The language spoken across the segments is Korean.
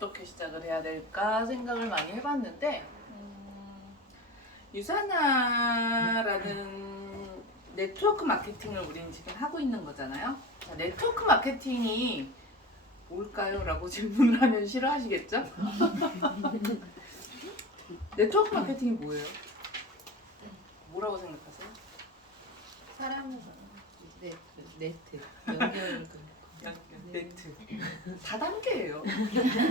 어떻게 시작을 해야 될까 생각을 많이 해봤는데 유사나라는 네트워크 마케팅을 우리는 지금 하고 있는 거잖아요. 자, 네트워크 마케팅이 뭘까요? 라고 질문을 하면 싫어하시겠죠? 네트워크 마케팅이 뭐예요? 뭐라고 생각하세요? 사람 네트 연결 네트 다단계예요.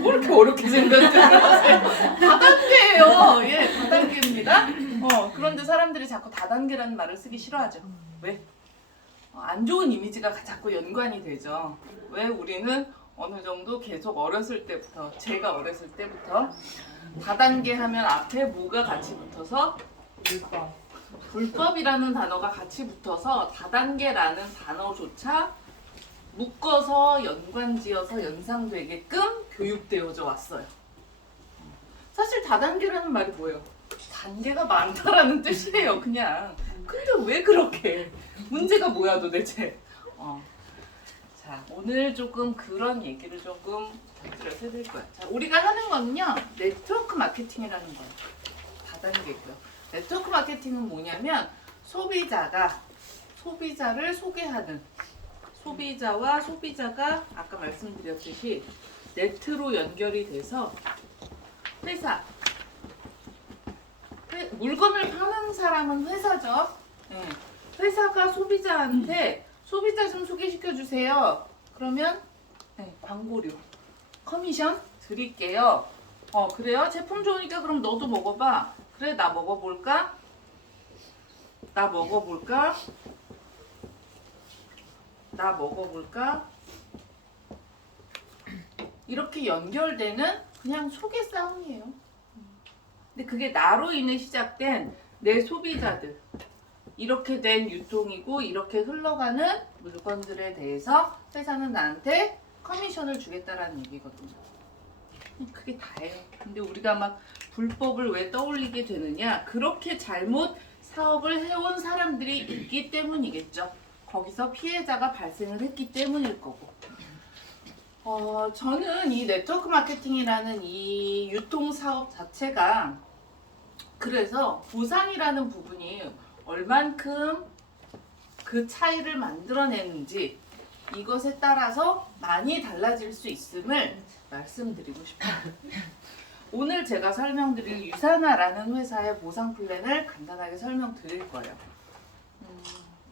뭐 이렇게 어렵게 생각하세요? 다단계예요. 예, 다단계입니다. 그런데 사람들이 자꾸 다단계라는 말을 쓰기 싫어하죠. 왜? 안 좋은 이미지가 자꾸 연관이 되죠. 왜 우리는 어느 정도 계속 어렸을 때부터, 제가 어렸을 때부터 다단계 하면 앞에 뭐가 같이 붙어서 불법이라는 단어가 같이 붙어서 다단계라는 단어조차 묶어서 연관지어서 연상되게끔 교육되어져 왔어요. 사실 다단계라는 말이 뭐예요? 단계가 많다라는 뜻이에요, 그냥. 근데 왜 그렇게? 문제가 뭐야 도대체? 자, 오늘 조금 그런 얘기를 조금 곁들여서 해드릴 거예요. 자, 우리가 하는 거는요, 네트워크 마케팅이라는 거예요. 다단계고요. 네트워크 마케팅은 뭐냐면 소비자가 소비자를 소개하는, 소비자와 소비자가 아까 말씀드렸듯이 네트로 연결이 돼서 회사, 물건을 파는 사람은 회사죠. 네. 회사가 소비자한테 소비자 좀 소개시켜 주세요. 그러면 네, 광고료, 커미션 드릴게요. 그래요? 제품 좋으니까 그럼 너도 먹어봐. 그래, 나 먹어볼까? 나 먹어볼까? 나 먹어볼까? 이렇게 연결되는 그냥 소개 싸움이에요. 근데 그게 나로 인해 시작된 내 소비자들, 이렇게 된 유통이고 이렇게 흘러가는 물건들에 대해서 회사는 나한테 커미션을 주겠다라는 얘기거든요. 그게 다예요. 근데 우리가 막 불법을 왜 떠올리게 되느냐? 그렇게 잘못 사업을 해온 사람들이 있기 때문이겠죠. 거기서 피해자가 발생을 했기 때문일 거고. 저는 이 네트워크 마케팅이라는 이 유통 사업 자체가 그래서 보상이라는 부분이 얼만큼 그 차이를 만들어내는지 이것에 따라서 많이 달라질 수 있음을 말씀드리고 싶어요. 오늘 제가 설명드릴 유사나라는 회사의 보상 플랜을 간단하게 설명드릴 거예요.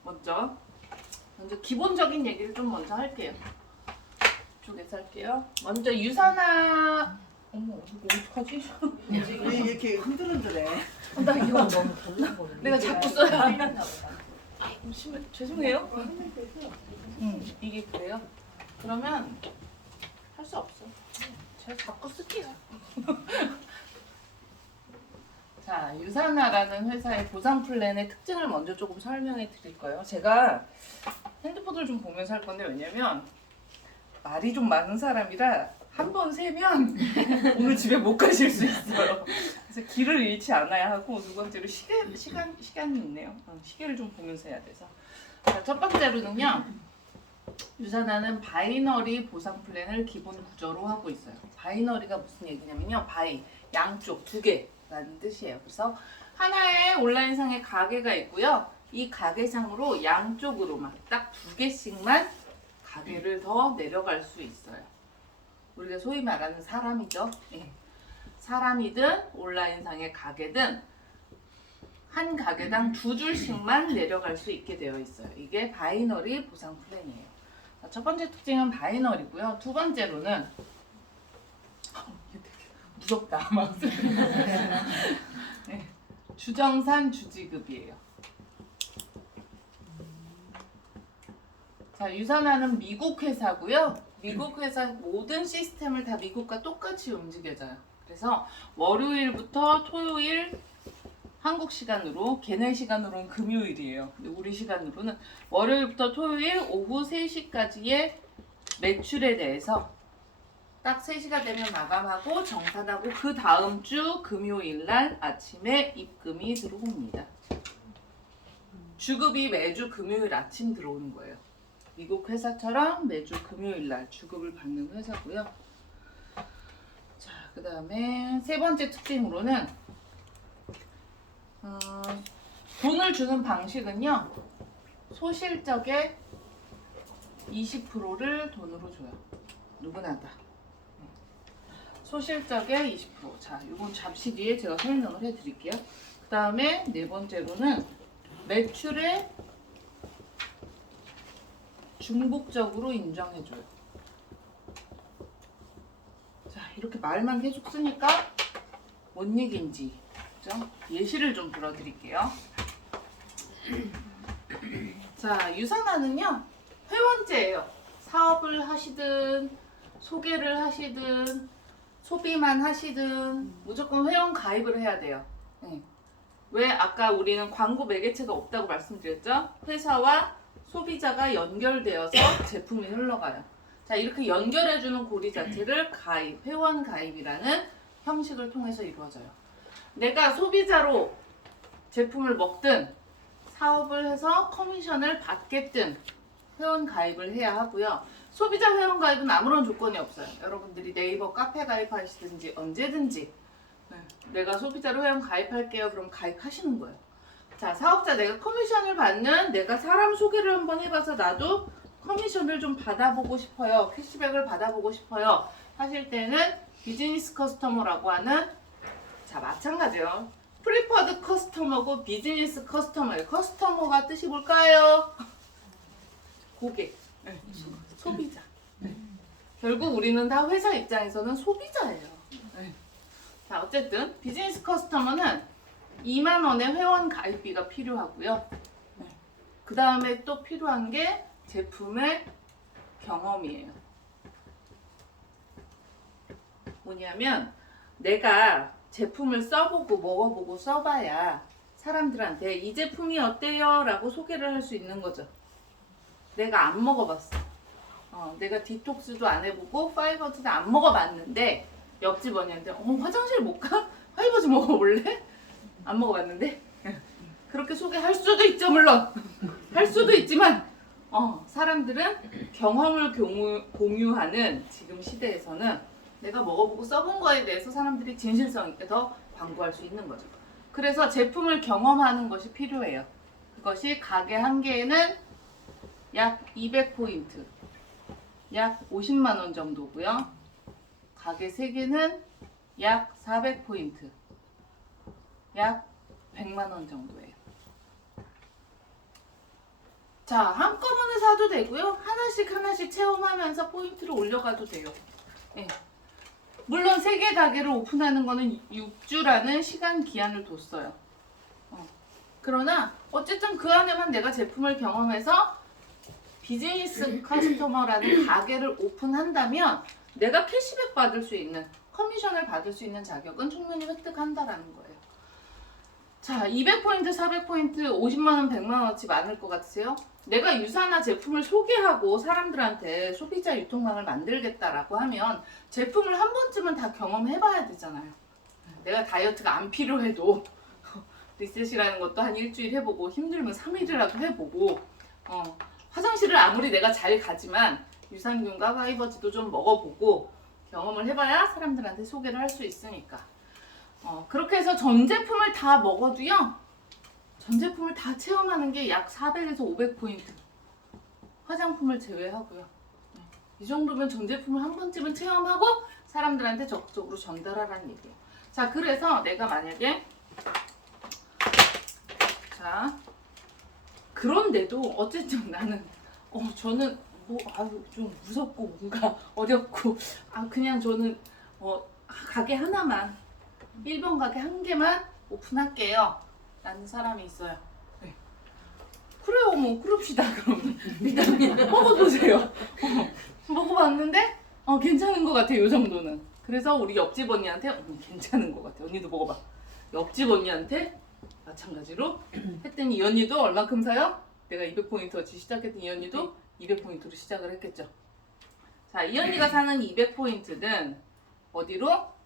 먼저 기본적인 얘기를 좀 먼저 할게요. 이쪽에서 할게요. 먼저 유사나, 어머 이거 어떡하지? 왜 이렇게 흔들흔들해? 나 이거 너무 덥나 보네. 내가 자꾸 써야 돼. 흘렸나 보다. 죄송해요. 이게 그래요? 그러면 할 수 없어. 제가 자꾸 쓸게요. 자, 유사나라는 회사의 보상 플랜의 특징을 먼저 조금 설명해 드릴 거예요. 제가 핸드폰을 좀 보면서 할 건데, 왜냐면 말이 좀 많은 사람이라 한 번 세면 오늘 집에 못 가실 수 있어요. 그래서 길을 잃지 않아야 하고, 두 번째로 시간이 있네요. 시계를 좀 보면서 해야 돼서. 자, 첫 번째로는요, 유사나는 바이너리 보상 플랜을 기본 구조로 하고 있어요. 바이너리가 무슨 얘기냐면요, 바이, 양쪽, 두 개라는 뜻이에요. 그래서 하나의 온라인상의 가게가 있고요. 이 가게상으로 양쪽으로만 딱 두 개씩만 가게를 더 내려갈 수 있어요. 우리가 소위 말하는 사람이죠. 예. 사람이든 온라인상의 가게든 한 가게당 두 줄씩만 내려갈 수 있게 되어 있어요. 이게 바이너리 보상 플랜이에요. 자, 첫 번째 특징은 바이너리고요. 두 번째로는 무섭다. 네. 주정산 주지급이에요. 자, 유사나는 미국 회사고요. 미국 회사 모든 시스템을 다 미국과 똑같이 움직여져요. 그래서 월요일부터 토요일 한국 시간으로, 걔네 시간으로는 금요일이에요. 근데 우리 시간으로는 월요일부터 토요일 오후 3시까지의 매출에 대해서 딱 3시가 되면 마감하고 정산하고 그 다음 주 금요일 날 아침에 입금이 들어옵니다. 주급이 매주 금요일 아침 들어오는 거예요. 미국 회사처럼 매주 금요일 날 주급을 받는 회사고요. 그 다음에 세 번째 특징으로는 돈을 주는 방식은요. 소실적의 20%를 돈으로 줘요. 누구나 다. 소실적의 20%. 자, 이건 잡시 뒤에 제가 설명을 해드릴게요. 그 다음에 네 번째로는 매출의 중복적으로 인정해줘요. 자, 이렇게 말만 계속 쓰니까 뭔 얘기인지 그죠? 예시를 좀 들어드릴게요. 자, 유산화는요 회원제예요. 사업을 하시든 소개를 하시든 소비만 하시든 무조건 회원 가입을 해야 돼요. 네. 왜 아까 우리는 광고 매개체가 없다고 말씀드렸죠? 회사와 소비자가 연결되어서 제품이 흘러가요. 자, 이렇게 연결해주는 고리 자체를 가입, 회원 가입이라는 형식을 통해서 이루어져요. 내가 소비자로 제품을 먹든 사업을 해서 커미션을 받겠든 회원 가입을 해야 하고요. 소비자 회원 가입은 아무런 조건이 없어요. 여러분들이 네이버 카페 가입하시든지 언제든지 내가 소비자로 회원 가입할게요. 그럼 가입하시는 거예요. 자, 사업자 내가 커미션을 받는 내가 사람 소개를 한번 해봐서 나도 커미션을 좀 받아보고 싶어요. 캐시백을 받아보고 싶어요. 하실 때는 비즈니스 커스터머라고 하는 자, 마찬가지예요. 프리퍼드 커스터머고 비즈니스 커스터머예요. 커스터머가 뜻이 뭘까요? 고객, 소비자. 결국 우리는 다 회사 입장에서는 소비자예요. 자, 어쨌든 비즈니스 커스터머는 2만 원의 회원 가입비가 필요하고요. 그 다음에 또 필요한 게 제품의 경험이에요. 뭐냐면 내가 제품을 써보고 먹어보고 써봐야 사람들한테 이 제품이 어때요? 라고 소개를 할 수 있는 거죠. 내가 안 먹어봤어. 내가 디톡스도 안 해보고 파이버즈도 안 먹어봤는데 옆집 언니한테 화장실 못 가? 파이버즈 먹어볼래? 안 먹어봤는데 그렇게 소개할 수도 있죠. 물론 할 수도 있지만 사람들은 경험을 공유하는 지금 시대에서는 내가 먹어보고 써본 거에 대해서 사람들이 진실성 있게 더 광고할 수 있는 거죠. 그래서 제품을 경험하는 것이 필요해요. 그것이 가게 한 개에는 약 200포인트, 약 50만 원 정도고요. 가게 3개는 약 400포인트, 약 100만 원 정도예요. 자, 한꺼번에 사도 되고요. 하나씩 체험하면서 포인트를 올려가도 돼요. 네. 물론 3개 가게를 오픈하는 거는 6주라는 시간 기한을 뒀어요. 그러나 어쨌든 그 안에만 내가 제품을 경험해서 비즈니스 커스터머라는 가게를 오픈한다면 내가 캐시백 받을 수 있는, 커미션을 받을 수 있는 자격은 충분히 획득한다라는 거예요. 자, 200포인트, 400포인트, 50만원, 100만원어치 많을 것 같으세요? 내가 유산화 제품을 소개하고 사람들한테 소비자 유통망을 만들겠다라고 하면 제품을 한 번쯤은 다 경험해봐야 되잖아요. 내가 다이어트가 안 필요해도 리셋이라는 것도 한 일주일 해보고 힘들면 3일이라도 해보고 화장실을 아무리 내가 잘 가지만 유산균과 파이버즈도 좀 먹어보고 경험을 해봐야 사람들한테 소개를 할 수 있으니까 그렇게 해서 전 제품을 다 먹어도요. 전 제품을 다 체험하는 게 약 400에서 500포인트. 화장품을 제외하고요. 이 정도면 전 제품을 한 번쯤은 체험하고 사람들한테 적극적으로 전달하라는 얘기예요. 자, 그래서 내가 만약에 자, 그런데도 어쨌든 나는 저는 좀 무섭고 뭔가 어렵고 그냥 저는 가게 하나만 1번 가게 한 개만 오픈할게요 라는 사람이 있어요. 네. 그래요, 뭐 그럽시다. 그럼 일단 먹어보세요. 먹어봤는데 괜찮은 것 같아요. 이 정도는. 그래서 우리 옆집 언니한테 언니 괜찮은 것 같아. 언니도 먹어봐. 옆집 언니한테 마찬가지로 했더니 이 언니도 얼만큼 사요? 내가 200포인트어치 시작했더니 이 언니도 200포인트로 시작을 했겠죠. 자, 이 언니가 사는 200포인트는 어디로?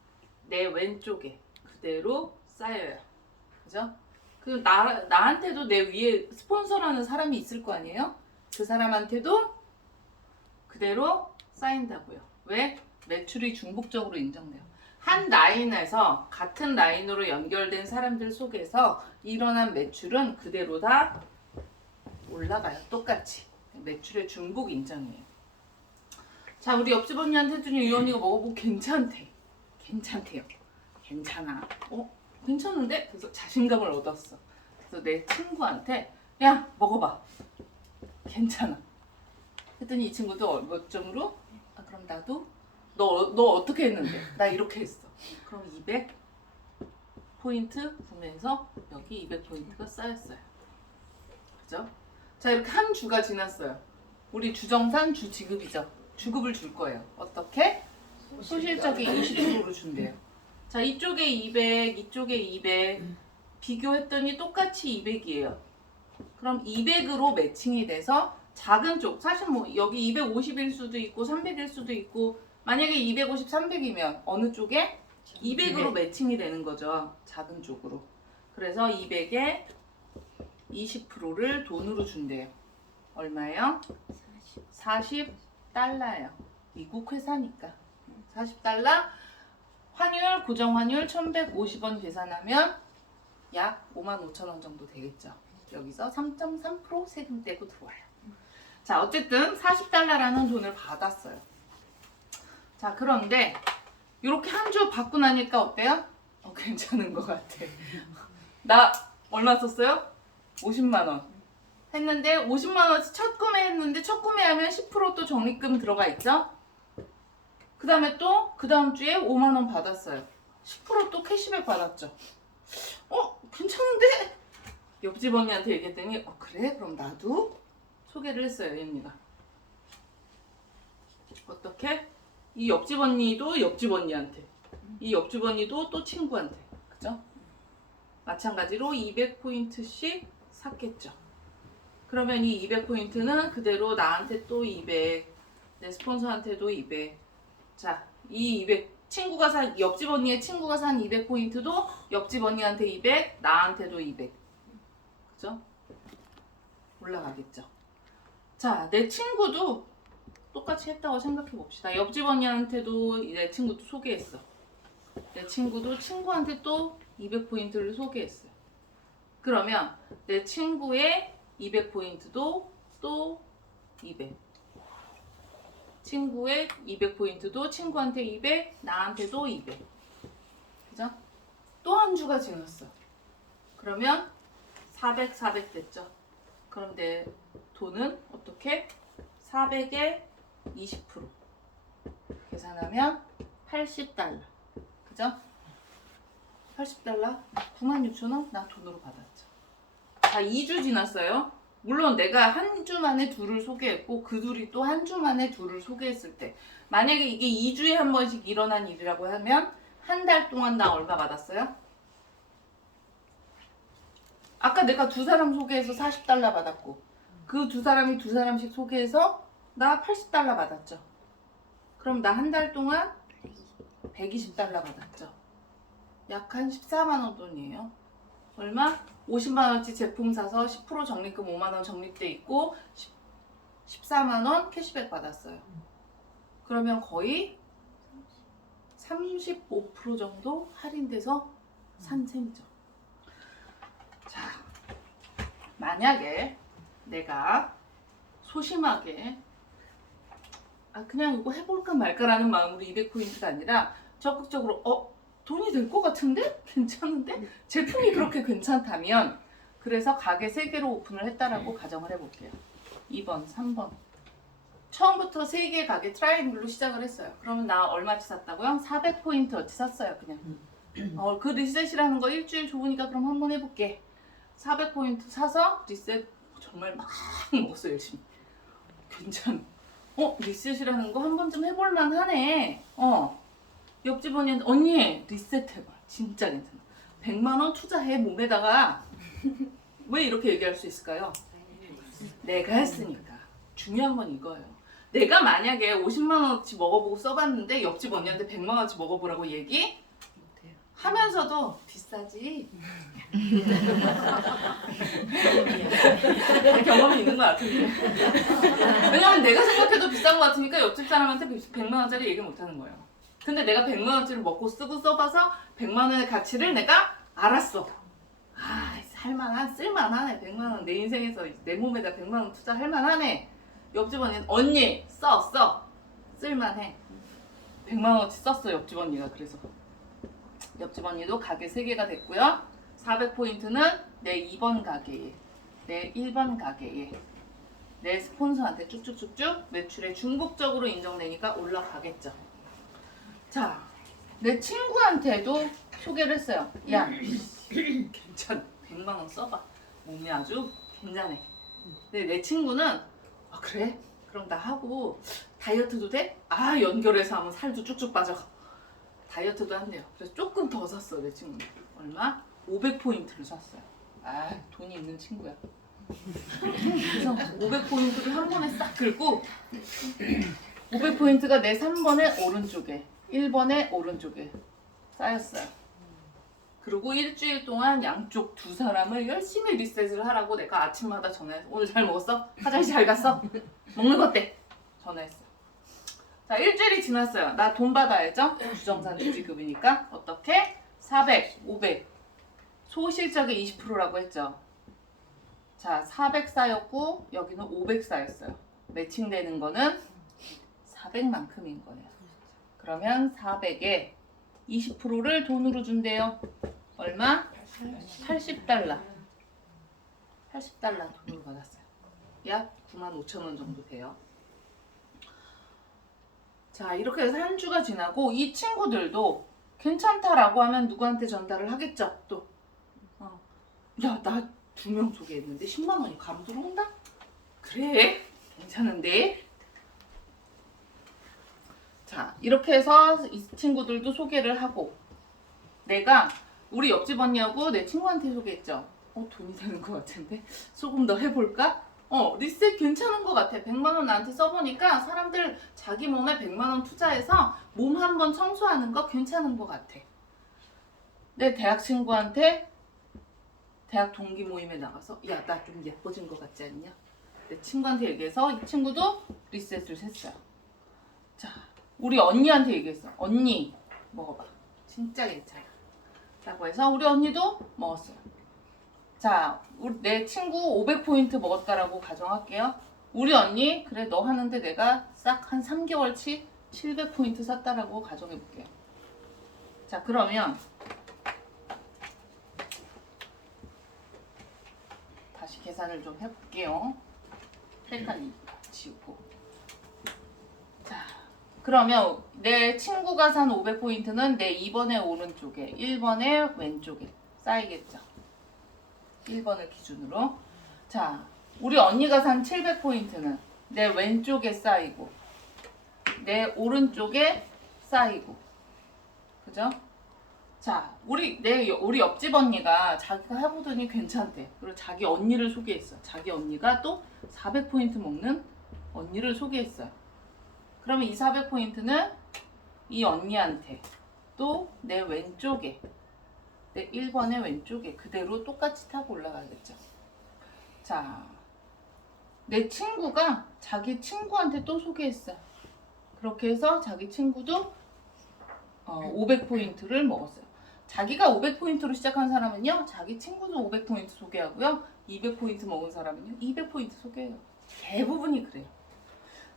내 왼쪽에 그대로 쌓여요. 그죠? 나한테도 내 위에 스폰서라는 사람이 있을 거 아니에요? 그 사람한테도 그대로 쌓인다고요. 왜? 매출이 중복적으로 인정돼요. 한 라인에서 같은 라인으로 연결된 사람들 속에서 일어난 매출은 그대로 다 올라가요. 똑같이. 매출의 중복 인정이에요. 자, 우리 옆집 언니한테 했더니 이 언니가 먹어보고 괜찮대. 괜찮대요. 괜찮아. 괜찮은데? 그래서 자신감을 얻었어. 그래서 내 친구한테 야, 먹어봐. 괜찮아. 했더니 이 친구도 몇 점으로? 아, 그럼 나도? 너 어떻게 했는데? 나 이렇게 했어. 그럼 200포인트 구매해서 여기 200포인트가 쌓였어요. 그죠? 자, 이렇게 한 주가 지났어요. 우리 주정산 주지급이죠. 주급을 줄 거예요. 어떻게? 소실적인 20%로 준대요. 자, 이쪽에 200, 이쪽에 200 비교했더니 똑같이 200이에요. 그럼 200으로 매칭이 돼서 작은 쪽, 사실 뭐 여기 250일 수도 있고 300일 수도 있고 만약에 250, 300이면 어느 쪽에? 200으로 매칭이 되는 거죠. 작은 쪽으로. 그래서 200에 20%를 돈으로 준대요. 얼마예요? 40달러예요. 미국 회사니까. 40달러. 환율, 고정환율 1150원 계산하면 약 55,000원 정도 되겠죠. 여기서 3.3% 세금 떼고 들어와요. 자, 어쨌든 40달러라는 돈을 받았어요. 자, 그런데 이렇게 한 주 받고 나니까 어때요? 괜찮은 것 같아. 나 얼마 썼어요? 50만 원. 했는데 50만 원치 첫 구매했는데 첫 구매하면 10% 또 적립금 들어가 있죠? 그 다음에 또 그 다음 주에 5만 원 받았어요. 10% 또 캐시백 받았죠. 괜찮은데? 옆집 언니한테 얘기했더니 그래? 그럼 나도? 소개를 했어요, 이 언니가. 어떻게? 이 옆집 언니도 옆집 언니한테, 이 옆집 언니도 또 친구한테, 그죠? 마찬가지로 200포인트씩 샀겠죠. 그러면 이 200포인트는 그대로 나한테 또 200, 내 스폰서한테도 200. 자, 이 200, 친구가 산, 옆집 언니의 친구가 산 200포인트도 옆집 언니한테 200, 나한테도 200. 그죠? 올라가겠죠. 자, 내 친구도 똑같이 했다고 생각해 봅시다. 옆집 언니한테도 내 친구도 소개했어. 내 친구도 친구한테 또 200포인트를 소개했어요. 그러면 내 친구의 200포인트도 또 200. 친구의 200포인트도 친구한테 200, 나한테도 200. 그죠? 또 한 주가 지났어. 그러면 400, 400 됐죠? 그럼 내 돈은 어떻게? 400에 20% 계산하면 80달러. 그죠? 80달러? 96,000원? 나 돈으로 받았죠. 자, 2주 지났어요. 물론 내가 한 주 만에 둘을 소개했고 그 둘이 또 한 주 만에 둘을 소개했을 때 만약에 이게 2주에 한 번씩 일어난 일이라고 하면 한 달 동안 나 얼마 받았어요? 아까 내가 두 사람 소개해서 40달러 받았고 그 두 사람이 두 사람씩 소개해서 나 80달러 받았죠. 그럼 나 한 달 동안 120달러 받았죠. 약 한 14만 원 돈이에요. 얼마? 50만 원치 제품 사서 10% 적립금 5만 원 적립돼 있고 14만 원 캐시백 받았어요. 그러면 거의 35% 정도 할인돼서 산 셈이죠. 자, 만약에 내가 소심하게 그냥 이거 해볼까 말까라는 마음으로 200포인트가 아니라 적극적으로 돈이 될 것 같은데? 괜찮은데? 제품이 그렇게 괜찮다면 그래서 가게 3개로 오픈을 했다라고 가정을 해볼게요. 2번, 3번 처음부터 3개 가게 트라이앵글로 시작을 했어요. 그러면 나 얼마치 샀다고요? 400포인트어치 샀어요. 그냥 그 리셋이라는 거 일주일 좋으니까 그럼 한번 해볼게. 400포인트 사서 리셋 정말 막 먹었어요. 열심히. 괜찮아. 리셋이라는 거 한 번쯤 해볼만 하네. 옆집 언니 리셋해봐. 진짜 괜찮아. 100만 원 투자해 몸에다가. 왜 이렇게 얘기할 수 있을까요? 내가 했으니까. 중요한 건 이거예요. 내가 만약에 50만 원어치 먹어보고 써봤는데 옆집 언니한테 100만 원어치 먹어보라고 얘기? 하면서도 비싸지? 경험이 있는 것 같은데. 왜냐면 내가 생각해도 비싼 것 같으니까 옆집 사람한테 100만 원짜리 얘기 못 하는 거예요. 근데 내가 100만 원짜리를 먹고 쓰고 써봐서 100만 원의 가치를 내가 알았어. 아, 할만한, 쓸만하네. 100만 원 내 인생에서 내 몸에다 100만 원 투자할 만하네. 옆집 언니는 언니 써. 쓸만해. 100만 원어치 썼어 옆집 언니가. 그래서 옆집 언니도 가게 3개가 됐고요. 400포인트는 내 2번 가게에, 내 1번 가게에, 내 스폰서한테 쭉쭉쭉쭉 매출에 중복적으로 인정되니까 올라가겠죠. 자, 내 친구한테도 소개를 했어요. 야, 괜찮아. 100만 원 써봐. 몸이 아주 괜찮네. 근데 내 친구는 아, 그래? 그럼 나 하고 다이어트도 돼? 아, 연결해서 하면 살도 쭉쭉 빠져가. 다이어트도 한대요. 그래서 조금 더 샀어, 내 친구는. 얼마? 500포인트를 샀어요. 아, 돈이 있는 친구야. 그래서 500포인트를 한 번에 싹 긁고 500포인트가 내 3번의 오른쪽에 1번의 오른쪽에 쌓였어요. 그리고 일주일 동안 양쪽 두 사람을 열심히 리셋을 하라고 내가 아침마다 전화해서 오늘 잘 먹었어? 화장실 잘 갔어? 먹는 거 어때? 전화했어. 자, 일주일이 지났어요. 나 돈 받아야죠? 주정산 주지급이니까. 어떻게? 400, 500 소실적의 20%라고 했죠. 자, 400 쌓였고 여기는 500 쌓였어요. 매칭되는 거는 400만큼인 거예요. 그러면 400에 20%를 돈으로 준대요. 얼마? 80달러. 80달러 돈으로 받았어요. 약 95,000원 정도 돼요. 자, 이렇게 해서 한 주가 지나고 이 친구들도 괜찮다라고 하면 누구한테 전달을 하겠죠. 또 야, 나 2명 소개했는데 10만 원이 감 들어온다? 그래? 괜찮은데? 자, 이렇게 해서 이 친구들도 소개를 하고 내가 우리 옆집 언니하고 내 친구한테 소개했죠. 돈이 되는 것 같은데 조금 더 해볼까? 리셋 괜찮은 것 같아. 100만 원 나한테 써보니까 사람들 자기 몸에 100만 원 투자해서 몸 한번 청소하는 거 괜찮은 것 같아. 내 대학 친구한테 대학 동기 모임에 나가서 야, 나 좀 예뻐진 것 같지 않냐? 내 친구한테 얘기해서 이 친구도 리셋을 했어요. 자, 우리 언니한테 얘기했어. 언니 먹어봐. 진짜 괜찮아. 라고 해서 우리 언니도 먹었어요. 자, 내 친구 500포인트 먹었다라고 가정할게요. 우리 언니 그래 너 하는데 내가 싹 한 3개월치 700포인트 샀다라고 가정해볼게요. 자, 그러면 다시 계산을 좀 해볼게요. 헷갈리 지우고. 자, 그러면 내 친구가 산 500포인트는 내 2번의 오른쪽에 1번의 왼쪽에 쌓이겠죠. 1번을 기준으로. 자, 우리 언니가 산 700포인트는 내 왼쪽에 쌓이고 내 오른쪽에 쌓이고. 그죠? 자, 우리 옆집 언니가 자기가 해보더니 괜찮대. 그리고 자기 언니를 소개했어. 자기 언니가 또 400포인트 먹는 언니를 소개했어요. 그러면 이 400포인트는 이 언니한테 또 내 왼쪽에 내 1번의 왼쪽에 그대로 똑같이 타고 올라가겠죠. 자, 내 친구가 자기 친구한테 또 소개했어요. 그렇게 해서 자기 친구도 500포인트를 먹었어요. 자기가 500포인트로 시작한 사람은요, 자기 친구도 500포인트 소개하고요, 200포인트 먹은 사람은요, 200포인트 소개해요. 대부분이 그래요.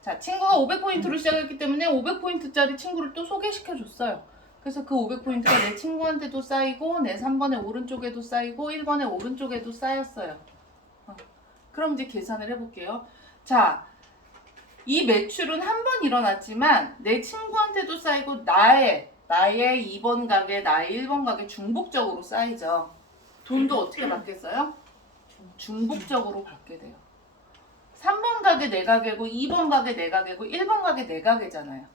자, 친구가 500포인트로 시작했기 때문에 500포인트짜리 친구를 또 소개시켜줬어요. 그래서 그 500포인트가 내 친구한테도 쌓이고 내 3번의 오른쪽에도 쌓이고 1번의 오른쪽에도 쌓였어요. 그럼 이제 계산을 해볼게요. 자, 이 매출은 한 번 일어났지만 내 친구한테도 쌓이고 나의 2번 가게, 나의 1번 가게 중복적으로 쌓이죠. 돈도 어떻게 받겠어요? 중복적으로 받게 돼요. 3번 가게 내 가게고 2번 가게 내 가게고 1번 가게 내 가게잖아요.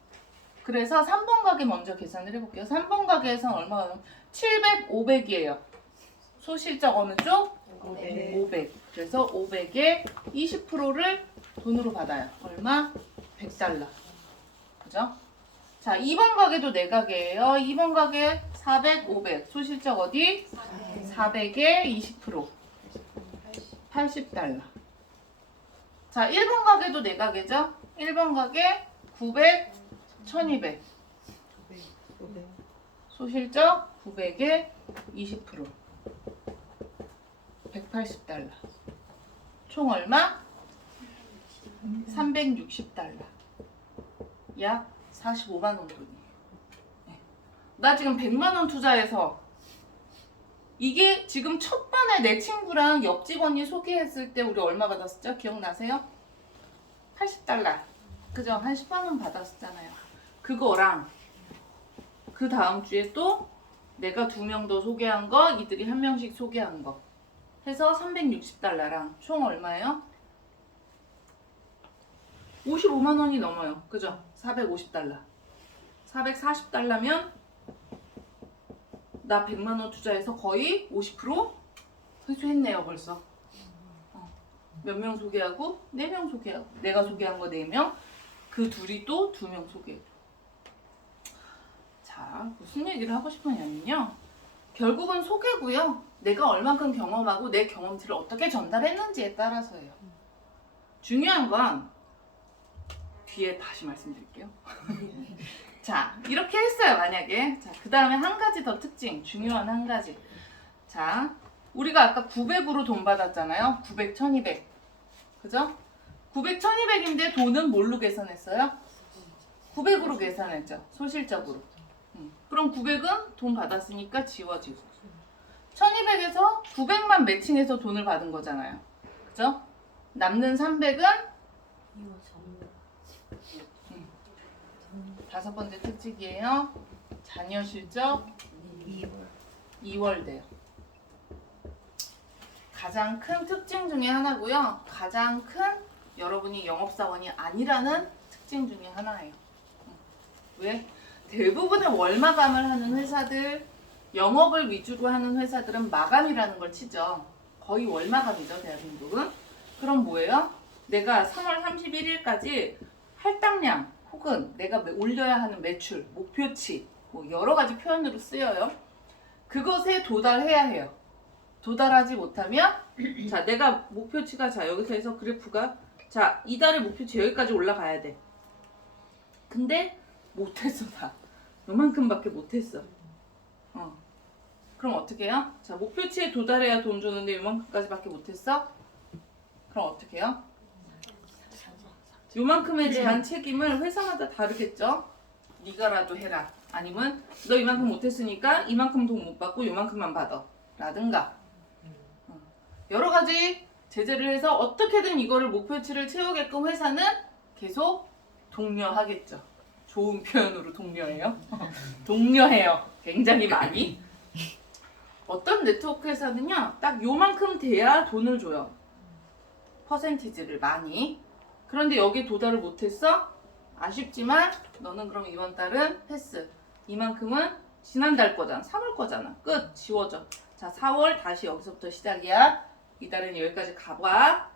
그래서 3번 가게 먼저 계산을 해볼게요. 3번 가게에서는 얼마가 나오면 700, 500이에요. 소실적 어느 쪽? 500. 그래서 500에 20%를 돈으로 받아요. 얼마? 100달러. 그죠? 자, 2번 가게도 내 가게예요. 2번 가게 400, 500. 소실적 어디? 400에 20%. 80달러. 자, 1번 가게도 내 가게죠? 1번 가게 900, 1200. 900. 소실적 900에 20%. 180달러. 총 얼마? 360달러. 약 45만 원 돈이에요. 네. 나 지금 100만 원 투자해서 이게 지금 첫 번에 내 친구랑 옆집 언니 소개했을 때 우리 얼마 받았었죠? 기억나세요? 80달러. 그죠? 한 10만 원 받았었잖아요. 그거랑 그 다음 주에 또 내가 2명 더 소개한 거, 이들이 1명씩 소개한 거 해서 360달러랑 총 얼마예요? 55만 원이 넘어요. 그죠? 450달러. 440달러면 나 100만 원 투자해서 거의 50% 회수했네요, 벌써. 몇 명 소개하고? 4명 소개하고. 내가 소개한 거 4명, 그 둘이 또 2명 소개해줘. 자, 무슨 얘기를 하고 싶으냐면요. 결국은 소개고요. 내가 얼만큼 경험하고 내 경험치를 어떻게 전달했는지에 따라서예요. 중요한 건 뒤에 다시 말씀드릴게요. 자, 이렇게 했어요, 만약에. 자, 그 다음에 한 가지 더 특징, 중요한 한 가지. 자, 우리가 아까 900으로 돈 받았잖아요. 900, 1200. 그죠? 900, 1200인데 돈은 뭘로 계산했어요? 900으로 계산했죠. 소실적으로. 그럼 900은 돈 받았으니까 지워지고. 1200에서 900만 매칭해서 돈을 받은 거잖아요. 그죠? 남는 300은 다섯 번째 특징이에요. 잔여 실적 2월 돼요. 가장 큰 특징 중에 하나고요. 가장 큰 여러분이 영업사원이 아니라는 특징 중에 하나예요. 왜? 대부분의 월 마감을 하는 회사들, 영업을 위주로 하는 회사들은 마감이라는 걸 치죠. 거의 월 마감이죠, 대한민국은. 그럼 뭐예요? 내가 3월 31일까지 할당량 혹은 내가 올려야 하는 매출, 목표치, 뭐 여러 가지 표현으로 쓰여요. 그것에 도달해야 해요. 도달하지 못하면 자, 내가 목표치가 자, 여기서 해서 그래프가 자, 이달의 목표치 여기까지 올라가야 돼. 근데 못했어, 다. 요만큼밖에 못했어. 그럼 어떻게 해요? 자, 목표치에 도달해야 돈 주는데 요만큼까지밖에 못했어? 그럼 어떻게 해요? 요만큼에 대한 책임을 회사마다 다르겠죠? 네가라도 해라. 아니면 너 이만큼 못했으니까 이만큼 돈 못 받고 요만큼만 받아. 라든가 여러 가지 제재를 해서 어떻게든 이거를 목표치를 채우게끔 회사는 계속 독려하겠죠. 좋은 표현으로 독려해요. 독려해요. 굉장히 많이. 어떤 네트워크 회사는요. 딱 요만큼 돼야 돈을 줘요. 퍼센티지를 많이. 그런데 여기에 도달을 못했어? 아쉽지만 너는 그럼 이번 달은 패스. 이만큼은 지난달 거잖아. 3월 거잖아. 끝. 지워져. 자, 4월 다시 여기서부터 시작이야. 이달은 여기까지 가봐.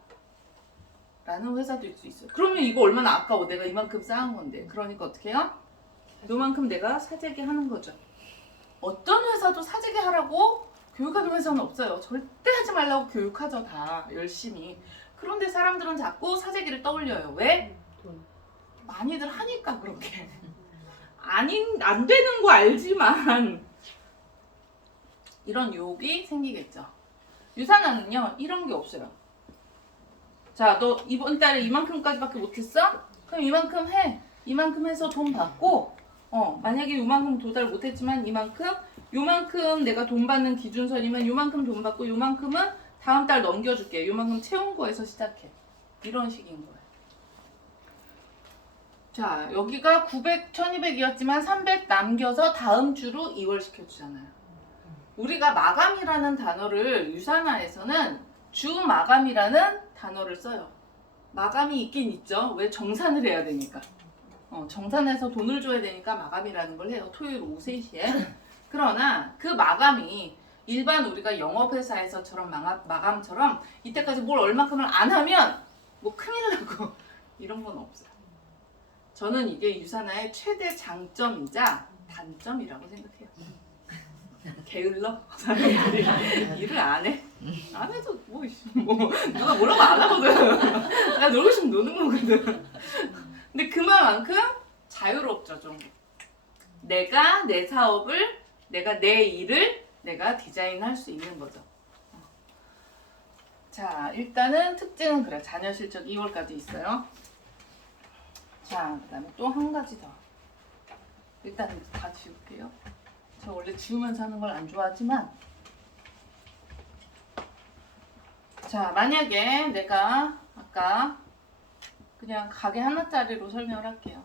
라는 회사도 있을 수 있어요. 그러면 이거 얼마나 아까워. 내가 이만큼 쌓은 건데. 그러니까 어떻게 해요? 요만큼 내가 사재기 하는 거죠. 어떤 회사도 사재기 하라고 교육하는 회사는 없어요. 절대 하지 말라고 교육하죠. 다 열심히. 그런데 사람들은 자꾸 사재기를 떠올려요. 왜? 많이들 하니까 그렇게. 안 되는 거 알지만 이런 유혹이 생기겠죠. 유산화는요. 이런 게 없어요. 자, 너 이번 달에 이만큼까지밖에 못했어? 그럼 이만큼 해. 이만큼 해서 돈 받고 만약에 요만큼 도달 못했지만 요만큼 내가 돈 받는 기준선이면 요만큼 돈 받고 요만큼은 다음 달 넘겨줄게. 요만큼 채운 거에서 시작해. 이런 식인 거예요. 자, 여기가 900, 1200이었지만 300 남겨서 다음 주로 2월 시켜주잖아요. 우리가 마감이라는 단어를 유산화에서는 주 마감이라는 단어를 써요. 마감이 있긴 있죠. 왜? 정산을 해야 되니까. 정산해서 돈을 줘야 되니까 마감이라는 걸 해요. 토요일 오후 3시에. 그러나 그 마감이 일반 우리가 영업회사에서처럼 마감처럼 이때까지 뭘 얼마큼을 안 하면 뭐 큰일 나고 이런 건 없어요. 저는 이게 유산화의 최대 장점이자 단점이라고 생각해요. 게을러? 사람들이 일을 안 해? 안 해도 뭐 누가 뭐라고 안 하거든. 나 놀고 싶으면 노는 거거든. 근데 그만큼 자유롭죠, 좀. 내가 내 사업을, 내가 내 일을 내가 디자인할 수 있는 거죠. 자, 일단은 특징은 그래. 자녀 실적 2월까지 있어요. 자, 그 다음에 또 한 가지 더. 일단 다 지울게요. 저 원래 지우면서 하는 걸 안 좋아하지만, 자, 만약에 내가 아까 그냥 가게 하나짜리로 설명을 할게요.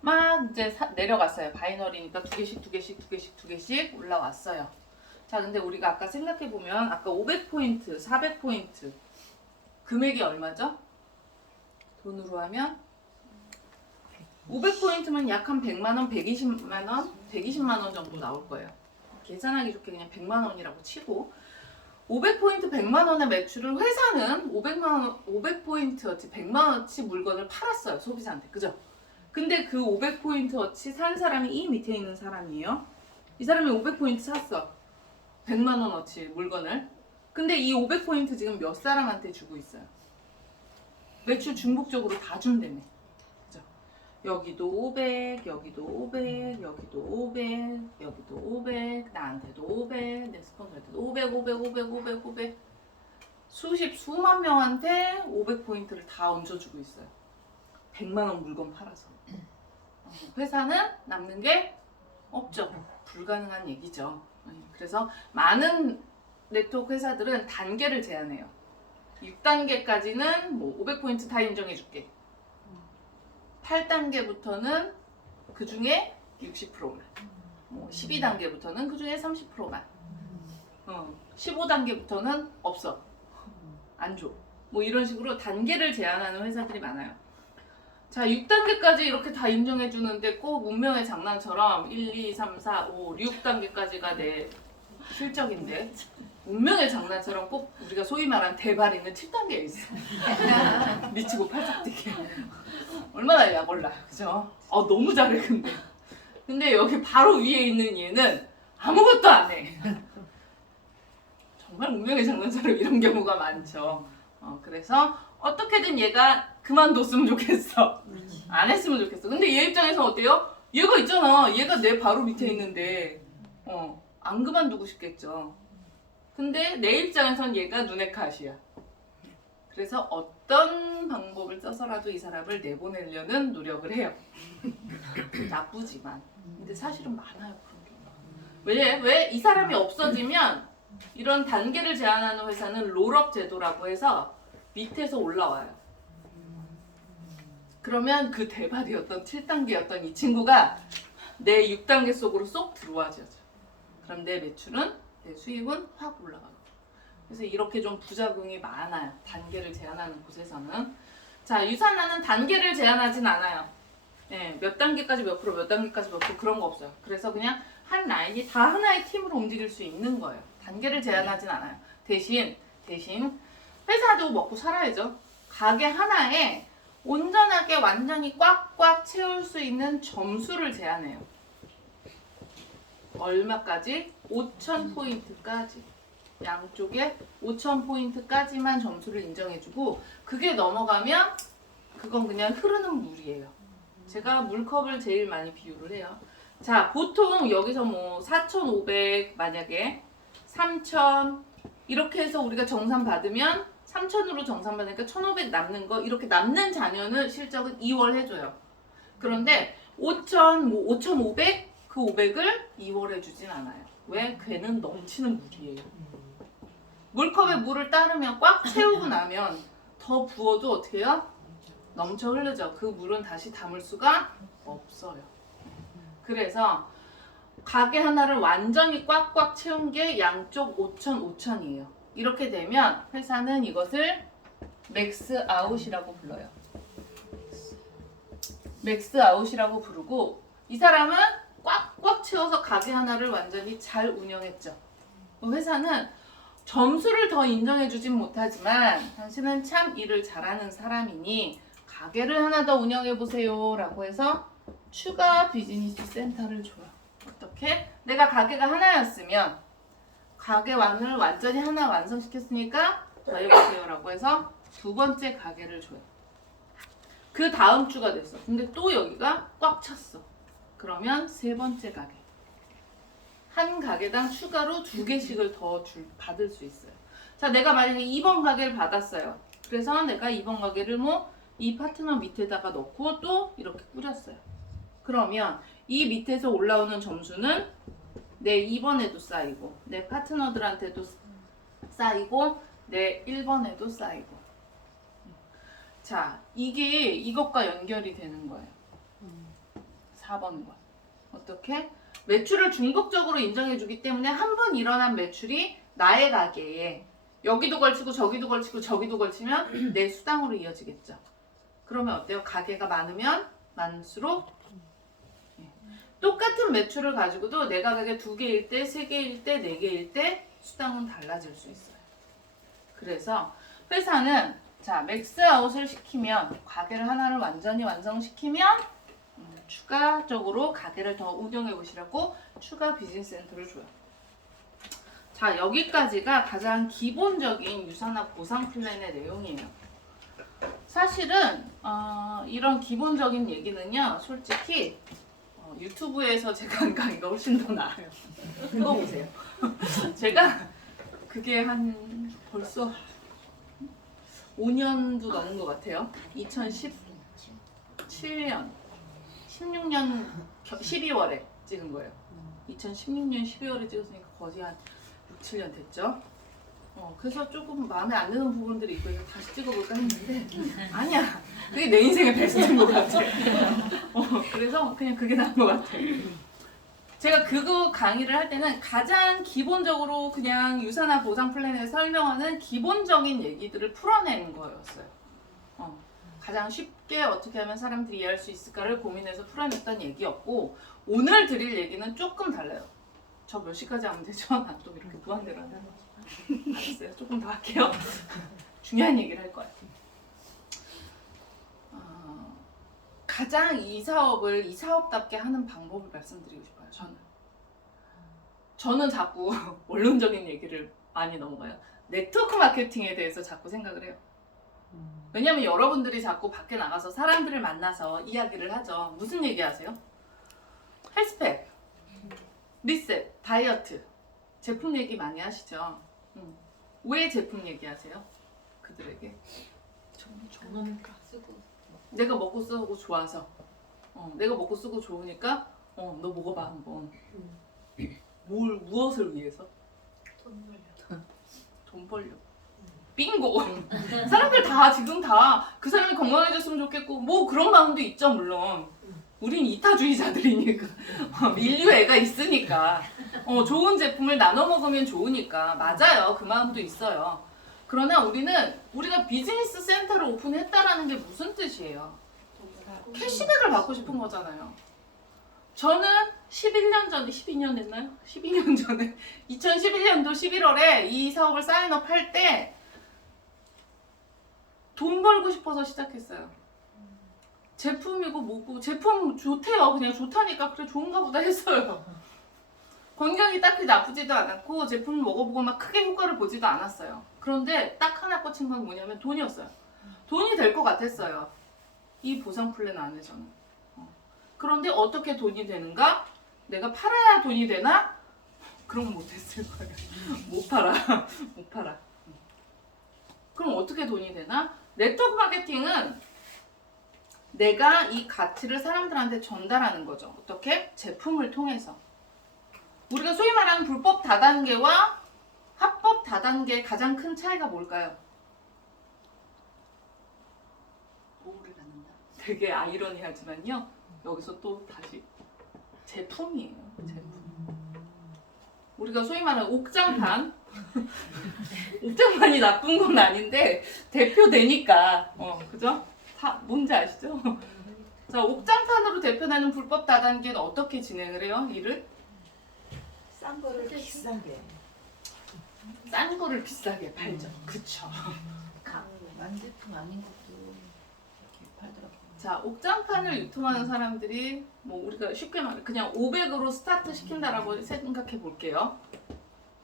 막 이제 내려갔어요. 바이너리니까 두 개씩 올라왔어요. 자, 근데 우리가 아까 생각해보면 아까 500포인트, 400포인트 금액이 얼마죠? 돈으로 하면 500포인트면 약 한 100만원, 120만원, 120만원 정도 나올 거예요. 계산하기 좋게 그냥 100만원이라고 치고 500포인트 100만원의 매출을 회사는 500포인트어치 100만원어치 물건을 팔았어요. 소비자한테. 그죠? 근데 그 500포인트어치 산 사람이 이 밑에 있는 사람이에요. 이 사람이 500포인트 샀어. 100만원어치 물건을. 근데 이 500포인트 지금 몇 사람한테 주고 있어요? 매출 중복적으로 다 준다며. 그죠? 여기도 500, 여기도 500, 여기도 500, 여기도 500, 나한테도 500, 내 스폰서한테도 500, 500. 수만 명한테 500포인트를 다 얹어주고 있어요. 100만원 물건 팔아서. 회사는 남는 게 없죠. 불가능한 얘기죠. 그래서 많은 네트워크 회사들은 단계를 제한해요. 6단계까지는 뭐 500포인트 다 인정해줄게. 8단계부터는 그 중에 60%만. 뭐 12단계부터는 그 중에 30%만. 15단계부터는 없어. 안 줘. 뭐 이런 식으로 단계를 제한하는 회사들이 많아요. 자, 6단계까지 이렇게 다 인정해주는데 꼭 운명의 장난처럼 1, 2, 3, 4, 5, 6단계까지가 내 실적인데 운명의 장난처럼 꼭 우리가 소위 말하는 대발이는 7단계에 있어. 미치고 팔짝 뛰게. 얼마나 약올라. 그죠? 너무 잘해 근데. 근데 여기 바로 위에 있는 얘는 아무것도 안 해. 정말 운명의 장난처럼 이런 경우가 많죠. 그래서 어떻게든 얘가 그만뒀으면 좋겠어. 안 했으면 좋겠어. 근데 얘 입장에서 어때요? 얘가 있잖아. 얘가 내 바로 밑에 있는데 안 그만두고 싶겠죠. 근데 내 입장에선 얘가 눈의 컷이야. 그래서 어떤 방법을 써서라도 이 사람을 내보내려는 노력을 해요. 나쁘지만. 근데 사실은 많아요. 그런 경우가. 왜? 이 사람이 없어지면 이런 단계를 제한하는 회사는 롤업 제도라고 해서 밑에서 올라와요. 그러면 그 대발이었던 7단계였던 이 친구가 내 6단계 속으로 쏙 들어와줘요. 그럼 내 매출은, 내 수입은 확 올라가고. 그래서 이렇게 좀 부작용이 많아요. 단계를 제한하는 곳에서는. 자, 유산화는 단계를 제한하진 않아요. 네, 몇 단계까지 몇 프로, 몇 단계까지 몇 프로 그런 거 없어요. 그래서 그냥 한 라인이 다 하나의 팀으로 움직일 수 있는 거예요. 단계를 제한하진 않아요. 대신 회사도 먹고 살아야죠. 가게 하나에 온전하게 완전히 꽉꽉 채울 수 있는 점수를 제한해요. 얼마까지? 5,000포인트까지. 양쪽에 5,000포인트까지만 점수를 인정해주고 그게 넘어가면 그건 그냥 흐르는 물이에요. 제가 물컵을 제일 많이 비유를 해요. 자, 보통 여기서 뭐 4,500 만약에 3,000 이렇게 해서 우리가 정산 받으면 3,000으로 정산 받으니까 1,500 남는 거 이렇게 남는 자녀는 실적은 2월 해줘요. 그런데 5,000, 뭐 5,500 그 500을 2월 해주진 않아요. 왜? 걔는 넘치는 물이에요. 물컵에 물을 따르면 꽉 채우고 나면 더 부어도 어떻게 해요? 넘쳐 흐르죠. 그 물은 다시 담을 수가 없어요. 그래서 가게 하나를 완전히 꽉꽉 채운 게 양쪽 5,000이에요. 이렇게 되면 회사는 이것을 맥스 아웃이라고 불러요. 맥스 아웃이라고 부르고 이 사람은 꽉꽉 채워서 가게 하나를 완전히 잘 운영했죠. 회사는 점수를 더 인정해주진 못하지만 당신은 참 일을 잘하는 사람이니 가게를 하나 더 운영해보세요 라고 해서 추가 비즈니스 센터를 줘요. 어떻게? 내가 가게가 하나였으면 가게wan을 완전히 하나 완성시켰으니까 더 해보세요 라고 해서 두 번째 가게를 줘요. 그 다음 주가 됐어. 근데 또 여기가 꽉 찼어. 그러면 세 번째 가게. 한 가게당 추가로 2개씩을 더 받을 수 있어요. 자, 내가 만약에 2번 가게를 받았어요. 그래서 내가 2번 가게를 뭐 이 파트너 밑에다가 넣고 또 이렇게 꾸렸어요. 그러면 이 밑에서 올라오는 점수는 내 2번에도 쌓이고 내 파트너들한테도 쌓이고 내 1번에도 쌓이고. 자, 이게 이것과 연결이 되는 거예요. 4번과. 어떻게? 매출을 중복적으로 인정해주기 때문에 한 번 일어난 매출이 나의 가게에 여기도 걸치고 저기도 걸치고 저기도 걸치면 내 수당으로 이어지겠죠. 그러면 어때요? 가게가 많으면 많을수록 똑같은 매출을 가지고도 내가 가게 2개일 때, 3개일 때, 4개일 때 수당은 달라질 수 있어요. 그래서 회사는 자 맥스아웃을 시키면 가게를 하나를 완전히 완성시키면 추가적으로 가게를 더 운영해 보시라고 추가 비즈니스 센터를 줘요. 자, 여기까지가 가장 기본적인 유산화 보상 플랜의 내용이에요. 사실은 이런 기본적인 얘기는요, 솔직히 유튜브에서 제가 한 강의가 훨씬 더 나아요. 그거 보세요. 제가 그게 한 벌써 5년도 넘은 것 같아요. 2017년 16년 12월에 찍은 거예요. 2016년 12월에 찍었으니까 거의 한 6, 7년 됐죠. 그래서 조금 마음에 안 드는 부분들이 있고 다시 찍어볼까 했는데 아니야. 그게 내 인생의 베스트인 것 같아. 그래서 그냥 그게 나은 것 같아. 제가 그거 강의를 할 때는 가장 기본적으로 그냥 유산화 보상 플랜에 설명하는 기본적인 얘기들을 풀어내는 거였어요. 가장 쉽게 어떻게 하면 사람들이 이해할 수 있을까를 고민해서 풀어냈던 얘기였고 오늘 드릴 얘기는 조금 달라요. 저 몇 시까지 하면 되죠? 나 또 이렇게 무한대로 하는 거. 알았어요. 조금 더 할게요. 중요한 얘기를 할 거예요. 가장 이 사업을 이 사업답게 하는 방법을 말씀드리고 싶어요. 저는 자꾸 원론적인 얘기를 많이 넘어가요. 네트워크 마케팅에 대해서 자꾸 생각을 해요. 왜냐면 여러분들이 자꾸 밖에 나가서 사람들을 만나서 이야기를 하죠. 무슨 얘기 하세요? 헬스팩, 리셋, 다이어트, 제품 얘기 많이 하시죠. 왜 제품 얘기하세요? 그들에게 저는 쓰고 내가 먹고 쓰고 좋아서 내가 먹고 쓰고 좋으니까 너 먹어봐 한번. 무엇을 위해서? 돈 벌려. 빙고. 사람들 다 지금 다 그 사람이 건강해졌으면 좋겠고 뭐 그런 마음도 있죠. 물론 우린 이타주의자들이니까 인류애가 있으니까 좋은 제품을 나눠 먹으면 좋으니까 맞아요. 그 마음도 있어요. 그러나 우리가 비즈니스 센터를 오픈했다라는 게 무슨 뜻이에요? 캐시백을 받고 싶은 거잖아요. 저는 11년 전에 12년 됐나요? 12년 전에 2011년도 11월에 이 사업을 사인업 할 때 돈 벌고 싶어서 시작했어요. 제품이고 뭐고 제품 좋대요. 그냥 좋다니까 그래 좋은가 보다 했어요. 건강이 딱히 나쁘지도 않았고 제품을 먹어보고 막 크게 효과를 보지도 않았어요. 그런데 딱 하나 꽂힌 건 뭐냐면 돈이었어요. 돈이 될 것 같았어요. 이 보상 플랜 안에서는. 그런데 어떻게 돈이 되는가? 내가 팔아야 돈이 되나? 그런 거 못했을 거예요. 못 팔아. 그럼 어떻게 돈이 되나? 네트워크 마케팅은 내가 이 가치를 사람들한테 전달하는 거죠. 어떻게? 제품을 통해서. 우리가 소위 말하는 불법 다단계와 합법 다단계의 가장 큰 차이가 뭘까요? 보호를 받는다. 되게 아이러니하지만요. 여기서 또 다시 제품이에요. 제품. 우리가 소위 말하는 옥장판. 옥장판이 나쁜 건 아닌데 대표되니까. 그죠? 다 뭔지 아시죠? 자, 옥장판으로 대표되는 불법 다단계는 어떻게 진행을 해요? 일을? 싼 거를 비싸게. 싼 거를 비싸게 팔죠. 그쵸. 만제품 아닌 것도 이렇게 팔더라고요. 자, 옥장판을 유통하는 사람들이 뭐 우리가 쉽게 말해 그냥 500으로 스타트 시킨다라고 생각해 볼게요.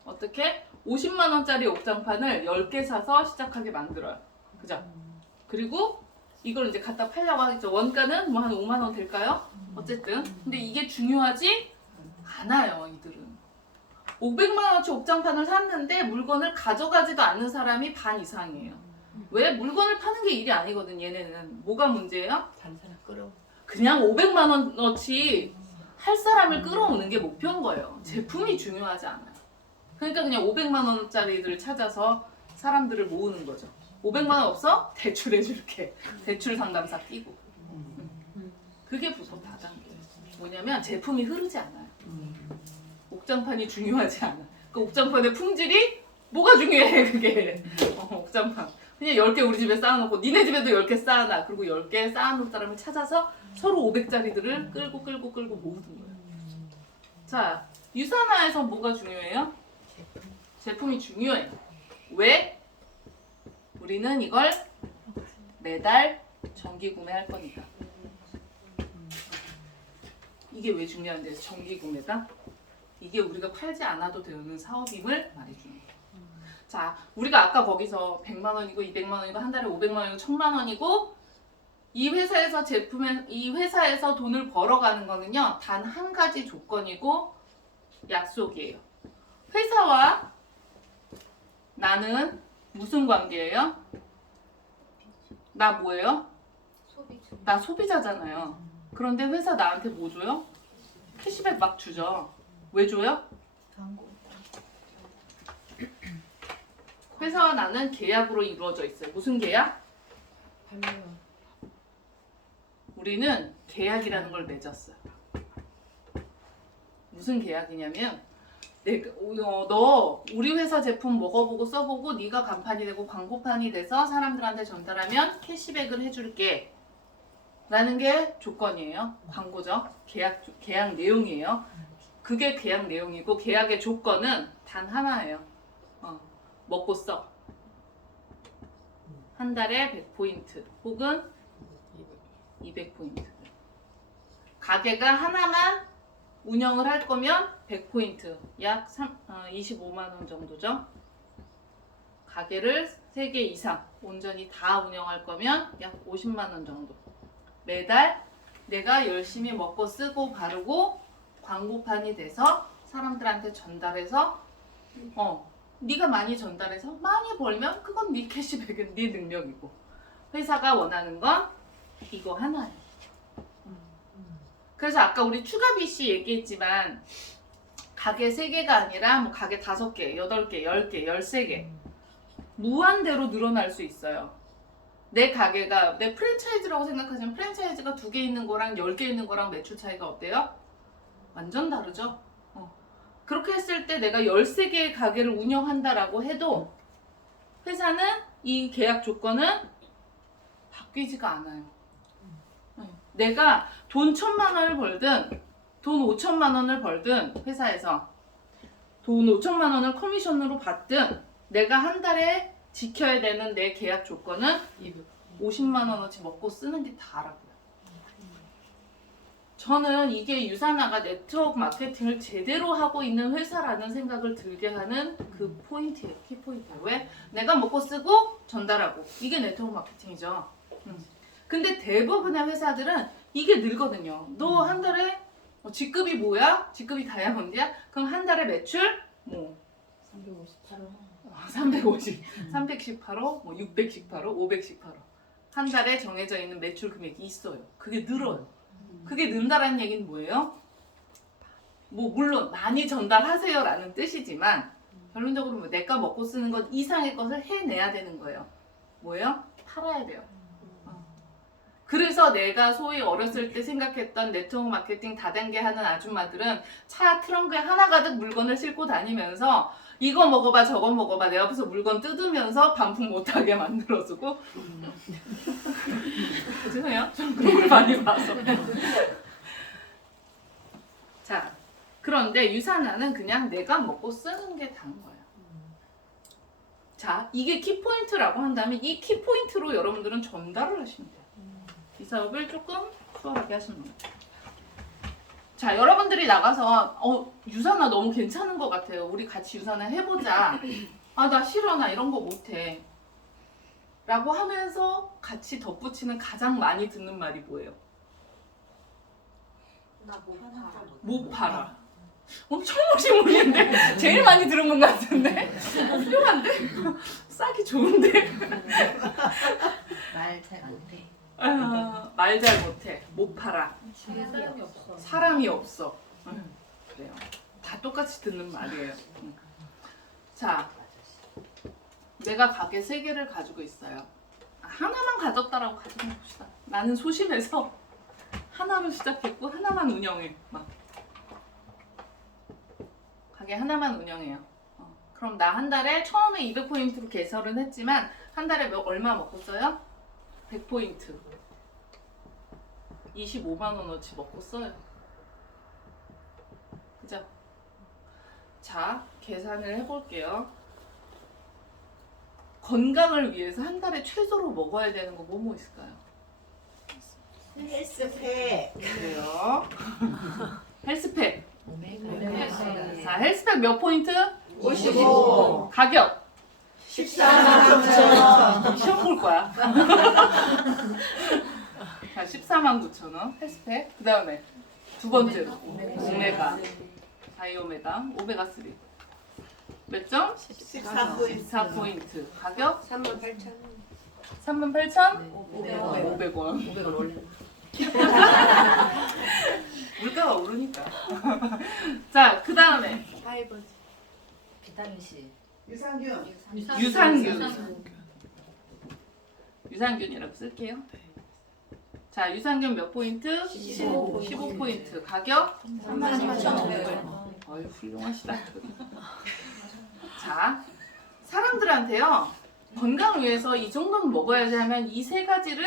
어떻게? 50만 원짜리 옥장판을 10개 사서 시작하게 만들어요. 그죠? 그리고 이걸 이제 갖다 팔려고 하겠죠. 원가는 뭐 한 5만 원 될까요? 어쨌든. 근데 이게 중요하지 않아요, 이들은. 500만 원어치 옥장판을 샀는데 물건을 가져가지도 않는 사람이 반 이상이에요. 왜? 물건을 파는 게 일이 아니거든, 얘네는. 뭐가 문제예요? 다른 사람 끌어. 그냥 500만 원어치 할 사람을 끌어오는 게 목표인 거예요. 제품이 중요하지 않아요. 그러니까 그냥 500만 원짜리들을 찾아서 사람들을 모으는 거죠. 500만 원 없어? 대출해줄게. 대출 상담사 끼고. 그게 불법 다단계예요. 뭐냐면 제품이 흐르지 않아요. 옥장판이 중요하지 않아. 그 옥장판의 품질이 뭐가 중요해, 그게. 옥장판. 그냥 10개 우리 집에 쌓아놓고 니네 집에도 10개 쌓아놔. 그리고 10개 쌓아놓을 사람을 찾아서 서로 500짜리들을 끌고 모으는 거예요. 자, 유산화에서 뭐가 중요해요? 제품이 중요해요. 왜? 우리는 이걸 매달 정기 구매할 거니까. 이게 왜 중요한데, 정기 구매가? 이게 우리가 팔지 않아도 되는 사업임을 말해주는 거예요. 자, 우리가 아까 거기서 100만 원이고 200만 원이고 한 달에 500만 원이고 1000만 원이고 이 회사에서 돈을 벌어가는 거는요, 단 한 가지 조건이고 약속이에요. 회사와 나는 무슨 관계예요? 나 뭐예요? 소비주. 나 소비자잖아요. 그런데 회사 나한테 뭐 줘요? 캐시백 막 주죠. 왜 줘요? 광고. 회사와 나는 계약으로 이루어져 있어요. 무슨 계약? 발매요. 우리는 계약이라는 걸 맺었어요. 무슨 계약이냐면 너 우리 회사 제품 먹어보고 써보고 네가 간판이 되고 광고판이 돼서 사람들한테 전달하면 캐시백을 해줄게 라는 게 조건이에요. 광고죠. 계약 내용이에요. 그게 계약 내용이고 계약의 조건은 단 하나예요. 먹고 써. 한 달에 100포인트 혹은 200포인트. 가게가 하나만 운영을 할 거면 100포인트, 약 25만 원 정도죠. 가게를 3개 이상 온전히 다 운영할 거면 약 50만 원 정도. 매달 내가 열심히 먹고 쓰고 바르고 광고판이 돼서 사람들한테 전달해서 네가 많이 전달해서 많이 벌면 그건 네 캐시백은 네 능력이고 회사가 원하는 건 이거 하나예요. 그래서 아까 우리 추가비씨 얘기했지만 가게 3개가 아니라 뭐 가게 5개, 8개, 10개, 13개 무한대로 늘어날 수 있어요. 내 가게가 내 프랜차이즈라고 생각하시면 프랜차이즈가 2개 있는 거랑 10개 있는 거랑 매출 차이가 어때요? 완전 다르죠? 그렇게 했을 때 내가 13개의 가게를 운영한다라고 해도 회사는 이 계약 조건은 바뀌지가 않아요. 내가 돈 1000만 원을 벌든 돈 5천만 원을 벌든 회사에서 돈 5천만 원을 커미션으로 받든 내가 한 달에 지켜야 되는 내 계약 조건은 50만 원어치 먹고 쓰는 게 다라고요. 저는 이게 유산화가 네트워크 마케팅을 제대로 하고 있는 회사라는 생각을 들게 하는 그 포인트예요. 키포인트예요. 왜? 내가 먹고 쓰고 전달하고 이게 네트워크 마케팅이죠. 근데 대부분의 회사들은 이게 늘거든요. 너 한 달에 직급이 뭐야? 직급이 다이아몬드야? 그럼 한 달에 매출 뭐 358원. 350, 310 팔어, 뭐 600씩 팔어, 500씩 팔어. 한 달에 정해져 있는 매출 금액이 있어요. 그게 늘어요. 그게 는다라는 얘기는 뭐예요? 뭐 물론 많이 전달하세요라는 뜻이지만 결론적으로 뭐 내가 먹고 쓰는 것 이상의 것을 해내야 되는 거예요. 뭐예요? 팔아야 돼요. 그래서 내가 소위 어렸을 때 생각했던 네트워크 마케팅 다단계 하는 아줌마들은 차 트렁크에 하나 가득 물건을 싣고 다니면서 이거 먹어봐 저거 먹어봐 내 앞에서 물건 뜯으면서 반품 못하게 만들어주고 죄송해요. 좀 그런 걸 많이 봐서 자 그런데 유산화는 그냥 내가 먹고 쓰는 게 다인 거예요. 자 이게 키포인트라고 한다면 이 키포인트로 여러분들은 전달을 하시면 돼요. 이 사업을 조금 수월하게 하시는 거예요. 자 여러분들이 나가서 유산화 너무 괜찮은 것 같아요. 우리 같이 유산화 해보자. 아 나 싫어 나 이런 거 못해. 라고 하면서 같이 덧붙이는 가장 많이 듣는 말이 뭐예요? 못 팔아. 처음 오신 분인데 제일 많이 들은 분 같은데? 훌륭한데? 싸기 좋은데? 말 잘 못해. 말 잘 못해. 못 팔아. 주위에 사람이 없어. 사람이 없어. 그래요. 다 똑같이 듣는 말이에요. 자, 내가 가게 3개를 가지고 있어요. 하나만 가졌다라고 가지고 봅시다. 나는 소심해서 하나로 시작했고 하나만 운영해. 막 가게 하나만 운영해요. 그럼 나 한 달에 처음에 200포인트로 개설은 했지만 한 달에 얼마 먹고 써요? 100포인트. 25만 원어치 먹고 써요. 그죠? 자, 계산을 해볼게요. 건강을 위해서 한 달에 최소로 먹어야 되는 거 뭐 있을까요? 헬스팩. 그래요. 헬스팩. 오메가. 자, 헬스팩 몇 포인트? 55. 가격. 14만 9천. 시험 볼 거야. 자, 149,000원 헬스팩. 그 다음에 두 번째로 오메가. 다이오메가. 오메가3. 몇 점? 14포인트. 14포인트. 가격? 38,000원. 38,500원. 500원 원래. 물가가 오르니까. 자, 그 다음에 파이버즈. 비타민 C. 유산균. 유산균. 유산균이라고 쓸게요. 자, 유산균 몇 포인트? 15. 15포인트. 가격? 33,500원. 어이, 훌륭하시다. 자, 사람들한테요, 건강을 위해서 이 정도는 먹어야지 하면 이 3가지를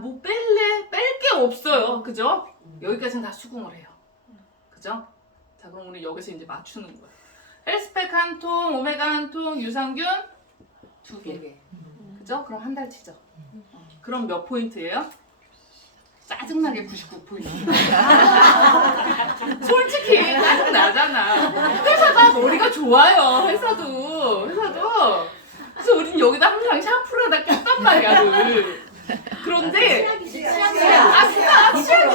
뭐 뺄래? 뺄 게 없어요. 그죠? 여기까지는 다 수긍을 해요. 그죠? 자, 그럼 우리 여기서 이제 맞추는 거야. 헬스팩 1통, 오메가 1통, 유산균 2개. 그죠? 그럼 한 달 치죠. 그럼 몇 포인트예요? 짜증나게 99포인트. 솔직히 짜증나잖아. 회사가 머리가 좋아요. 회사도. 그래서 우린 여기다 항상 샴푸를 다 꼈단 말이야, 늘. 그런데 치약이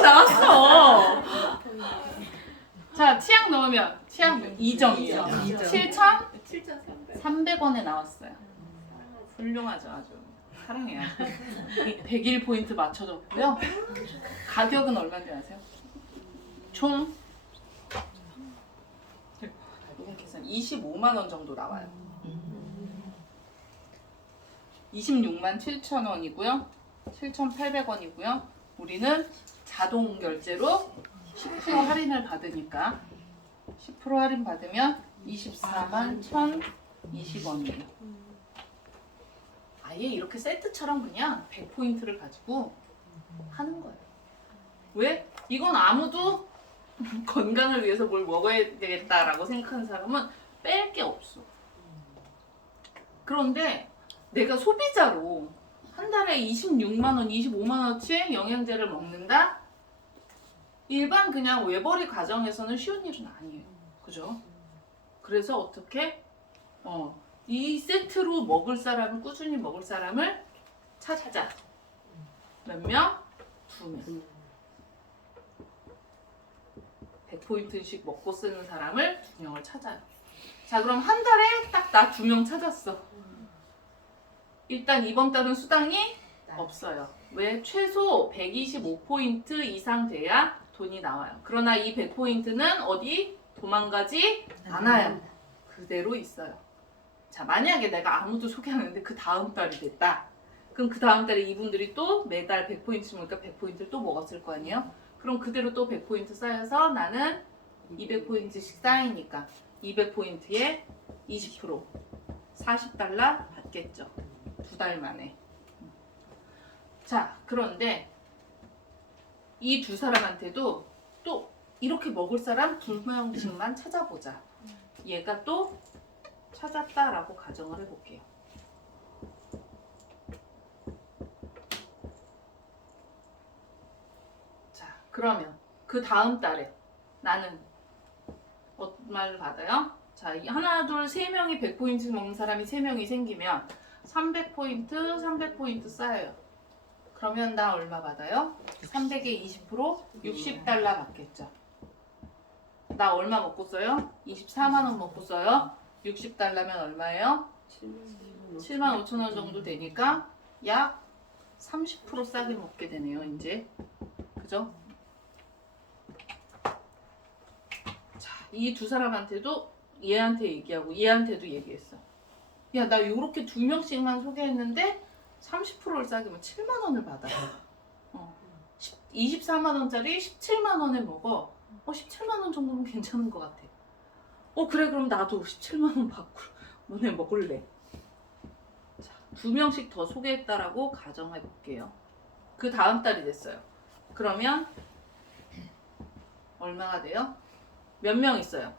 나왔어. 자, 치약 넣으면 치약 2점이에요. 7,300원에 나왔어요. 훌륭하죠, 아주. 사랑해요. 101포인트 맞춰줬고요. 가격은 얼마인지 아세요? 총 이거 계산 25만 원 정도 나와요. 26만 7천 원이고요. 7,800원이고요. 우리는 자동 결제로 10% 할인을 받으니까 10% 할인 받으면 24만 1,020원이에요. 아예 이렇게 세트처럼 그냥 100포인트를 가지고 하는 거예요. 왜? 이건 아무도 건강을 위해서 뭘 먹어야 되겠다라고 생각하는 사람은 뺄 게 없어. 그런데 내가 소비자로 한 달에 26만 원, 25만 원어치 영양제를 먹는다? 일반 그냥 외벌이 가정에서는 쉬운 일은 아니에요. 그죠? 그래서 어떻게? 이 세트로 먹을 사람을, 꾸준히 먹을 사람을 찾자. 몇 명? 2명. 100포인트씩 먹고 쓰는 사람을 2명을 찾아요. 자, 그럼 한 달에 딱 나 2명 찾았어. 일단 이번 달은 수당이 없어요. 왜? 최소 125포인트 이상 돼야 돈이 나와요. 그러나 이 100포인트는 어디? 도망가지 않아요. 그대로 있어요. 자, 만약에 내가 아무도 소개 안 했는데 그 다음 달이 됐다. 그럼 그 다음 달에 이분들이 또 매달 100포인트 먹으니까 100포인트를 또 먹었을 거 아니에요? 그럼 그대로 또 100포인트 쌓여서 나는 200포인트씩 쌓이니까 200포인트에 20% 40달러 받겠죠. 2달 만에. 자, 그런데 이 두 사람한테도 또 이렇게 먹을 사람 2명씩만 찾아보자. 얘가 또 찾았다라고 가정을 해볼게요. 자, 그러면 그 다음 달에 나는 얼마를 받아요? 자, 하나, 둘, 세 명이 100포인트 먹는 사람이 3명이 생기면 300포인트, 300포인트 쌓여요. 그러면 나 얼마 받아요? 300에 20% 60달러 받겠죠. 나 얼마 먹고 써요? 24만 원 먹고 써요. 60달러면 얼마예요? 7만 5천 원 정도 되니까 약 30% 싸게 먹게 되네요, 이제. 그죠? 자, 이 두 사람한테도 얘한테 얘기하고 얘한테도 얘기했어. 야, 나 요렇게 두 명씩만 소개했는데 30%를 싸게 7만 원을 받아요. 24만 원짜리 17만 원에 먹어. 17만 원 정도면 괜찮은 것 같아. 그래, 그럼 나도 17만 원 받고 너네 먹을래. 자, 두 명씩 더 소개했다라고 가정해 볼게요. 그 다음 달이 됐어요. 그러면 얼마가 돼요? 몇 명 있어요?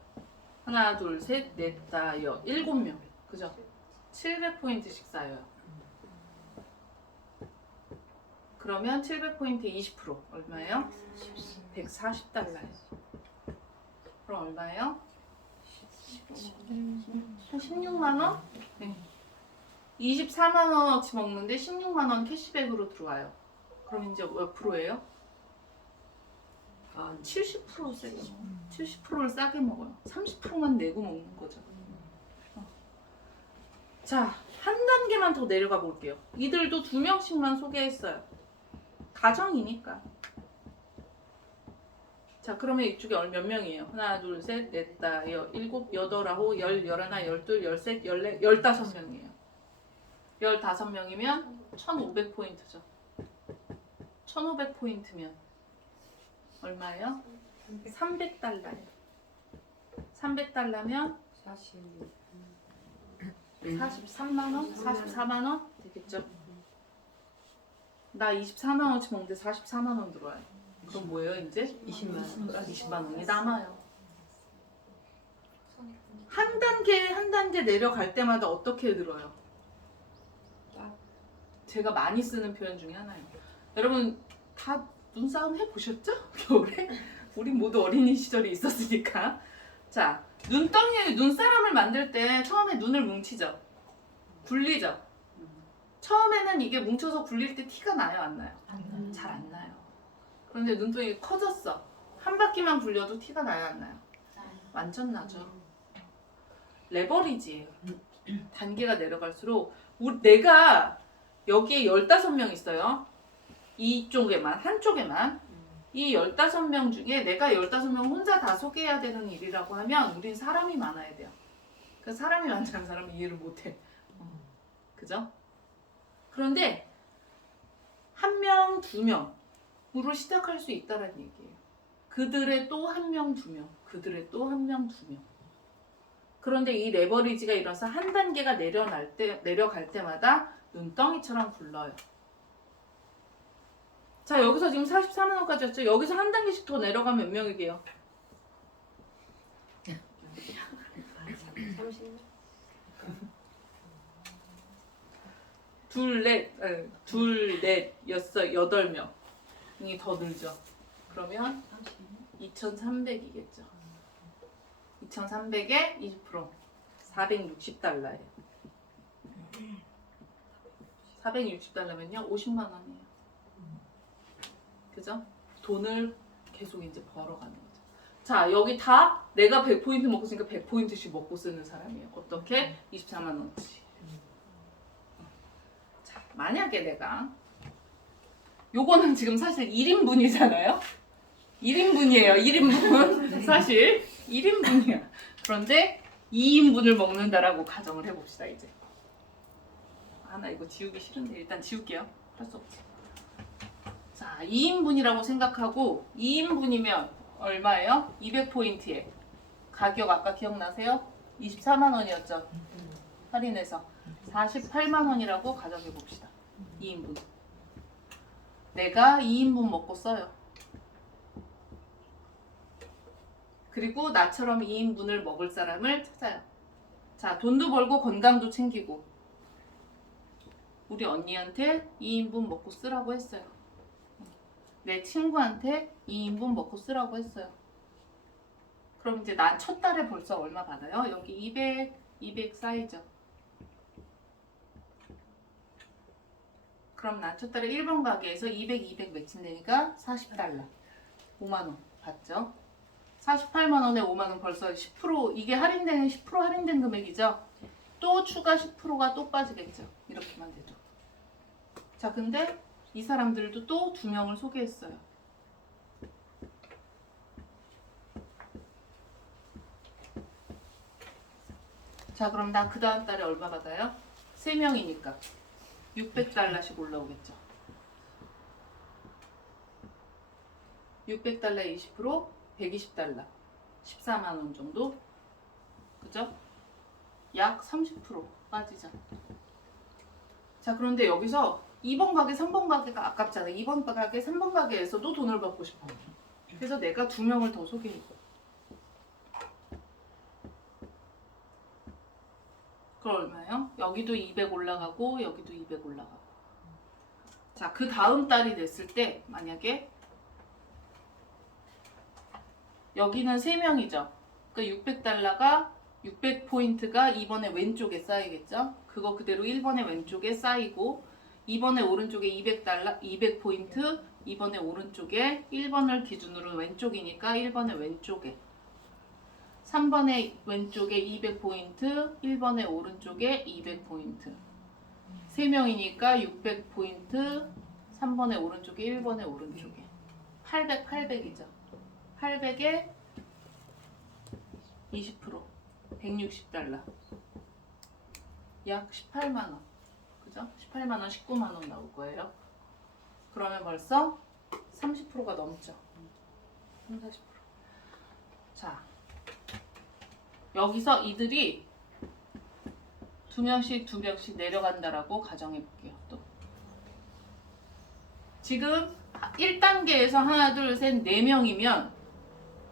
하나, 둘, 셋, 넷, 다, 여, 7명. 그죠? 700포인트씩 쌓여요. 그러면 700포인트에 20% 얼마예요? 140달러예요. 그럼 얼마예요? 16만 원? 네. 24만 원어치 먹는데 16만 원 캐시백으로 들어와요. 그럼 이제 몇 프로예요? 70% 싸게 먹어요. 70%를 싸게 먹어요. 30%만 내고 먹는 거죠. 자, 한 단계만 더 내려가 볼게요. 이들도 두 명씩만 소개했어요. 가정이니까. 자, 그러면 이쪽에 몇 명이에요? 하나, 둘, 셋, 넷, 다, 여, 일곱, 여덟, 아홉, 열, 열하나, 열둘, 열셋, 열네, 15명이에요. 15명이면 1,500포인트죠. 1,500포인트면 얼마예요? 300달러예요. 300달러면 43만 원? 44만 원? 되겠죠? 나 24만 원치 먹는데 44만 원 들어와요. 그럼 뭐예요, 이제? 20만 원이 남아요. 한 단계 내려갈 때마다 어떻게 들어요? 제가 많이 쓰는 표현 중에 하나예요. 여러분 다 눈싸움 해보셨죠? 겨울에? 우리 모두 어린이 시절이 있었으니까. 자, 눈사람을 만들 때 처음에 눈을 뭉치죠? 굴리죠? 처음에는 이게 뭉쳐서 굴릴 때 티가 나요, 안 나요? 잘 안 나요. 그런데 눈동이 커졌어. 한 바퀴만 굴려도 티가 나요, 안 나요? 완전 나죠. 레버리지예요. 단계가 내려갈수록 내가 여기에 15명 있어요. 이쪽에만, 한쪽에만. 이 15명 중에 내가 15명 혼자 다 소개해야 되는 일이라고 하면 우린 사람이 많아야 돼요. 그 사람이 많다는 사람은 이해를 못해. 그죠? 그런데 한 명, 두 명으로 시작할 수 있다는 얘기예요. 그들의 또 한 명, 두 명, 그들의 또 한 명, 두 명. 그런데 이 레버리지가 일어나서 한 단계가 내려갈 때마다 눈덩이처럼 굴러요. 자, 여기서 지금 44만 원까지 왔죠? 여기서 한 단계씩 더 내려가면 몇 명이게요? 2, 4, 6, 8명이 더 늘죠. 그러면 2,300이겠죠. 2,300에 20% 460달러예요. 460달러면요 50만 원이에요. 그죠? 돈을 계속 이제 벌어가는 거죠. 자, 여기 다 내가 100포인트 먹고 쓰니까 100포인트씩 먹고 쓰는 사람이에요. 어떻게? 24만 원치. 자, 만약에 내가 요거는 지금 사실 1인분이잖아요. 1인분이에요. 1인분. 사실 1인분이야. 그런데 2인분을 먹는다라고 가정을 해봅시다, 이제. 나 이거 지우기 싫은데 일단 지울게요. 할 수 없지. 자, 2인분이라고 생각하고 2인분이면 얼마예요? 200포인트에 가격 아까 기억나세요? 24만 원이었죠? 할인해서 48만 원이라고 가정해 봅시다. 2인분. 내가 2인분 먹고 써요. 그리고 나처럼 2인분을 먹을 사람을 찾아요. 자, 돈도 벌고 건강도 챙기고 우리 언니한테 2인분 먹고 쓰라고 했어요. 내 친구한테 2인분 먹고 쓰라고 했어요. 그럼 이제 난 첫 달에 벌써 얼마 받아요? 여기 200 쌓이죠. 그럼 난 첫 달에 1번 가게에서 200 매칭되니까 40달러. 5만 원 받죠? 48만 원에 5만 원 벌써 10% 이게 할인된 10% 할인된 금액이죠? 또 추가 10%가 또 빠지겠죠? 이렇게만 돼도. 자, 근데 이 사람들도 또 2명을 소개했어요. 자, 그럼 나 그 다음 달에 얼마 받아요? 3명이니까 600달러씩 올라오겠죠. 600달러에 20% 120달러 14만 원 정도. 그죠? 약 30% 빠지죠. 자, 그런데 여기서 2번 가게, 3번 가게가 아깝잖아요. 2번 가게, 3번 가게에서도 돈을 받고 싶어. 그래서 내가 2명을 더 소개해. 그럼 얼마예요? 여기도 200 올라가고 여기도 200 올라가고. 자, 그 다음 달이 됐을 때 만약에 여기는 3명이죠. 그러니까 600달러가 600포인트가 2번의 왼쪽에 쌓이겠죠. 그거 그대로 1번의 왼쪽에 쌓이고 2번의 오른쪽에 200달러, 200포인트 2번의 오른쪽에 1번을 기준으로 왼쪽이니까 1번의 왼쪽에 3번의 왼쪽에 200포인트 1번의 오른쪽에 200포인트 3명이니까 600포인트 3번의 오른쪽에 1번의 오른쪽에 800, 800이죠. 800에 20% 160달러 약 18만원 그죠? 18만원 19만원 나올 거예요. 그러면 벌써 30%가 넘죠. 30, 40%. 자, 여기서 이들이 2명씩 내려간다라고 가정해 볼게요. 또 지금 1단계에서 하나 둘 셋 4명이면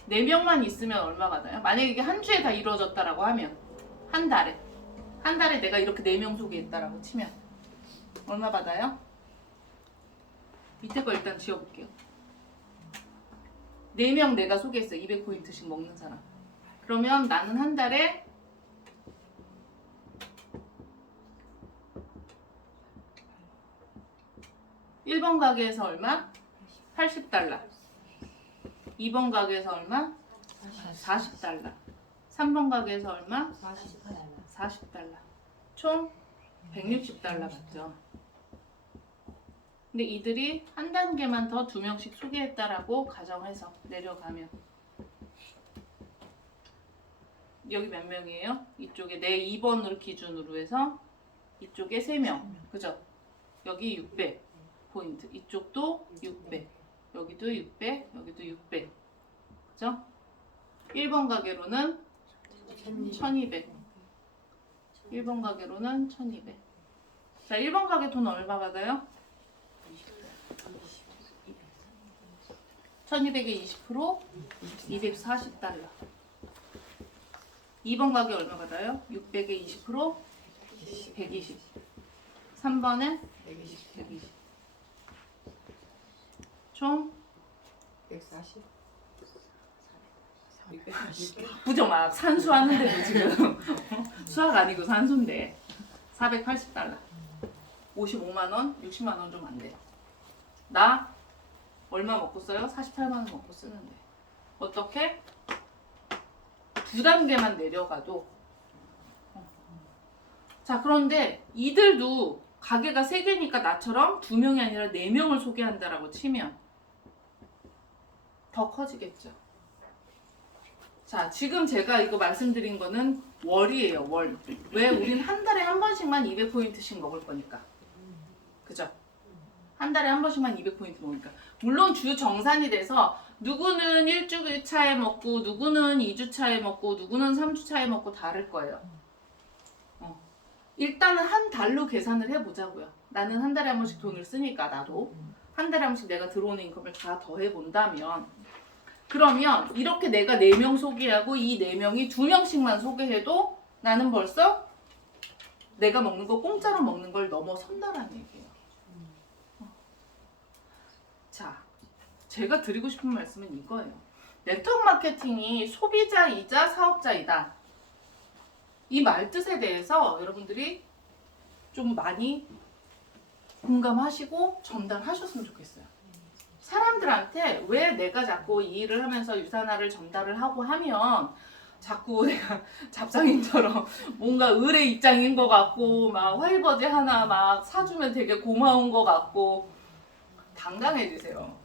4명만 있으면 얼마 받아요? 만약에 이게 한 주에 다 이루어졌다라고 하면 한 달에 내가 이렇게 4명 소개했다라고 치면 얼마 받아요? 밑에 거 일단 지워볼게요. 4명 내가 소개했어요. 200포인트씩 먹는 사람. 그러면 나는 한 달에 (1번) 가게에서 얼마? 80달러. 2번 가게에서 얼마? 40달러. 3번 가게에서 얼마? 40달러. 총 160달러 받죠. 근데 이들이 한 단계만 더 2명씩 소개했다라고 가정해서 내려가면 여기 몇 명이에요? 이쪽에 내 2번을 기준으로 해서 이쪽에 3명. 그죠? 여기 600 포인트. 이쪽도 600. 여기도 600. 여기도 600. 그죠? 1번 가게로는 1200. 1번 가게로는 1200. 자, 1번 가게 돈 얼마 받아요? 1200에 20% 240달러. 2번 가게 얼마 받아요? 600에 20% 120. 3번에 120. 총 140. 부정 막 산수하는데도 지금 수학 아니고 산수인데 480달러. 55만원, 60만원 좀 안 돼요. 나 얼마 먹고 써요? 48만원 먹고 쓰는데 어떻게? 2단계만 내려가도 자, 그런데 이들도 가게가 3개니까 나처럼 2명이 아니라 4명을 소개한다라고 치면 더 커지겠죠. 자, 지금 제가 이거 말씀드린 거는 월이에요. 월. 왜? 우린 한 달에 한 번씩만 200포인트씩 먹을 거니까. 그죠? 한 달에 한 번씩만 200포인트 먹으니까. 물론 주 정산이 돼서 누구는 1주 차에 먹고 누구는 2주 차에 먹고 누구는 3주 차에 먹고 다를 거예요. 일단은 한 달로 계산을 해보자고요. 나는 한 달에 한 번씩 돈을 쓰니까 나도 한 달에 한 번씩 내가 들어오는 인컴을 다 더해본다면 그러면 이렇게 내가 4명 소개하고 이 4명이 2명씩만 소개해도 나는 벌써 내가 먹는 거 공짜로 먹는 걸 넘어선다라는 얘기예요. 자, 제가 드리고 싶은 말씀은 이거예요. 네트워크 마케팅이 소비자이자 사업자이다. 이 말뜻에 대해서 여러분들이 좀 많이 공감하시고 전달하셨으면 좋겠어요. 사람들한테 왜 내가 자꾸 이 일을 하면서 유산화를 전달을 하고 하면 자꾸 내가 잡상인처럼 뭔가 을의 입장인 것 같고 막 화이버지 하나 막 사주면 되게 고마운 것 같고 당당해지세요.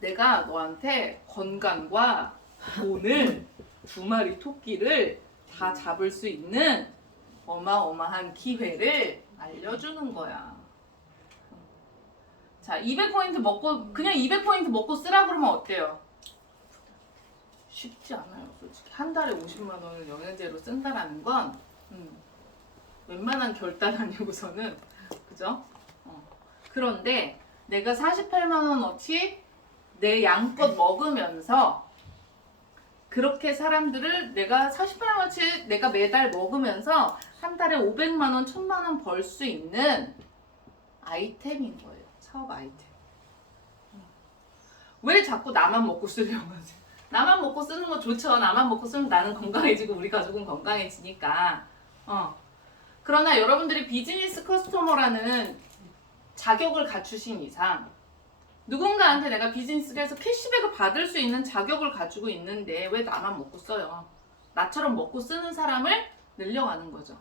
내가 너한테 건강과 돈을 2마리 토끼를 다 잡을 수 있는 어마어마한 기회를 알려주는 거야. 자, 200포인트 먹고 그냥 200포인트 먹고 쓰라 그러면 어때요? 쉽지 않아요. 솔직히 한 달에 50만 원을 영양제로 쓴다라는 건 웬만한 결단 아니고서는 그죠? 그런데 내가 48만 원어치 내 양껏 먹으면서 그렇게 사람들을 내가 48만 원어치 내가 매달 먹으면서 한 달에 500만 원, 1000만 원 벌 수 있는 아이템인 거예요. 사업 아이템. 왜 자꾸 나만 먹고 쓰려고 하지? 나만 먹고 쓰는 거 좋죠. 나만 먹고 쓰면 나는 건강해지고 우리 가족은 건강해지니까. 그러나 여러분들이 비즈니스 커스터머라는 자격을 갖추신 이상 누군가한테 내가 비즈니스를 해서 캐시백을 받을 수 있는 자격을 가지고 있는데 왜 나만 먹고 써요? 나처럼 먹고 쓰는 사람을 늘려가는 거죠.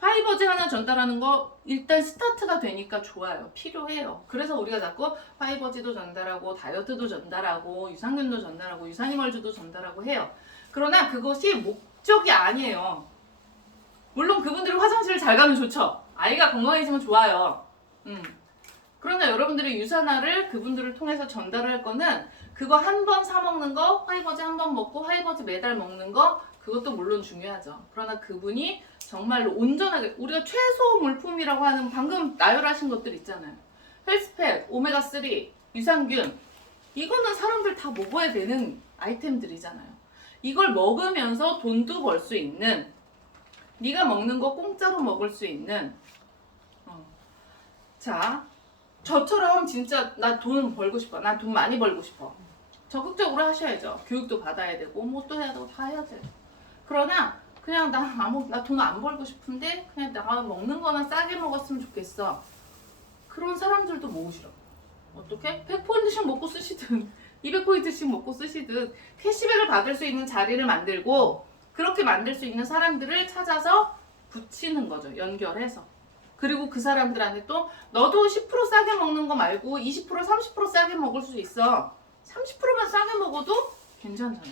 파이버즈 하나 전달하는 거 일단 스타트가 되니까 좋아요. 필요해요. 그래서 우리가 자꾸 파이버즈도 전달하고 다이어트도 전달하고 유산균도 전달하고 유산이멀주도 전달하고 해요. 그러나 그것이 목적이 아니에요. 물론 그분들이 화장실을 잘 가면 좋죠. 아이가 건강해지면 좋아요. 그러나 여러분들이 유산화를 그분들을 통해서 전달을 할 거는 그거 한 번 사 먹는 거, 화이버즈 한 번 먹고 화이버즈 매달 먹는 거 그것도 물론 중요하죠. 그러나 그분이 정말로 온전하게 우리가 최소 물품이라고 하는 방금 나열하신 것들 있잖아요. 헬스팩, 오메가3, 유산균 이거는 사람들 다 먹어야 되는 아이템들이잖아요. 이걸 먹으면서 돈도 벌 수 있는 네가 먹는 거 공짜로 먹을 수 있는 자 저처럼 진짜 나 돈 벌고 싶어. 난 돈 많이 벌고 싶어. 적극적으로 하셔야죠. 교육도 받아야 되고 뭐 또 해야 되고 다 해야 돼요. 그러나 그냥 나 돈 안 벌고 싶은데 그냥 나 먹는 거나 싸게 먹었으면 좋겠어. 그런 사람들도 모으시라. 어떻게? 100포인트씩 먹고 쓰시든 200포인트씩 먹고 쓰시든 캐시백을 받을 수 있는 자리를 만들고 그렇게 만들 수 있는 사람들을 찾아서 붙이는 거죠. 연결해서. 그리고 그 사람들한테 또 너도 10% 싸게 먹는 거 말고 20% 30% 싸게 먹을 수 있어. 30%만 싸게 먹어도 괜찮잖아.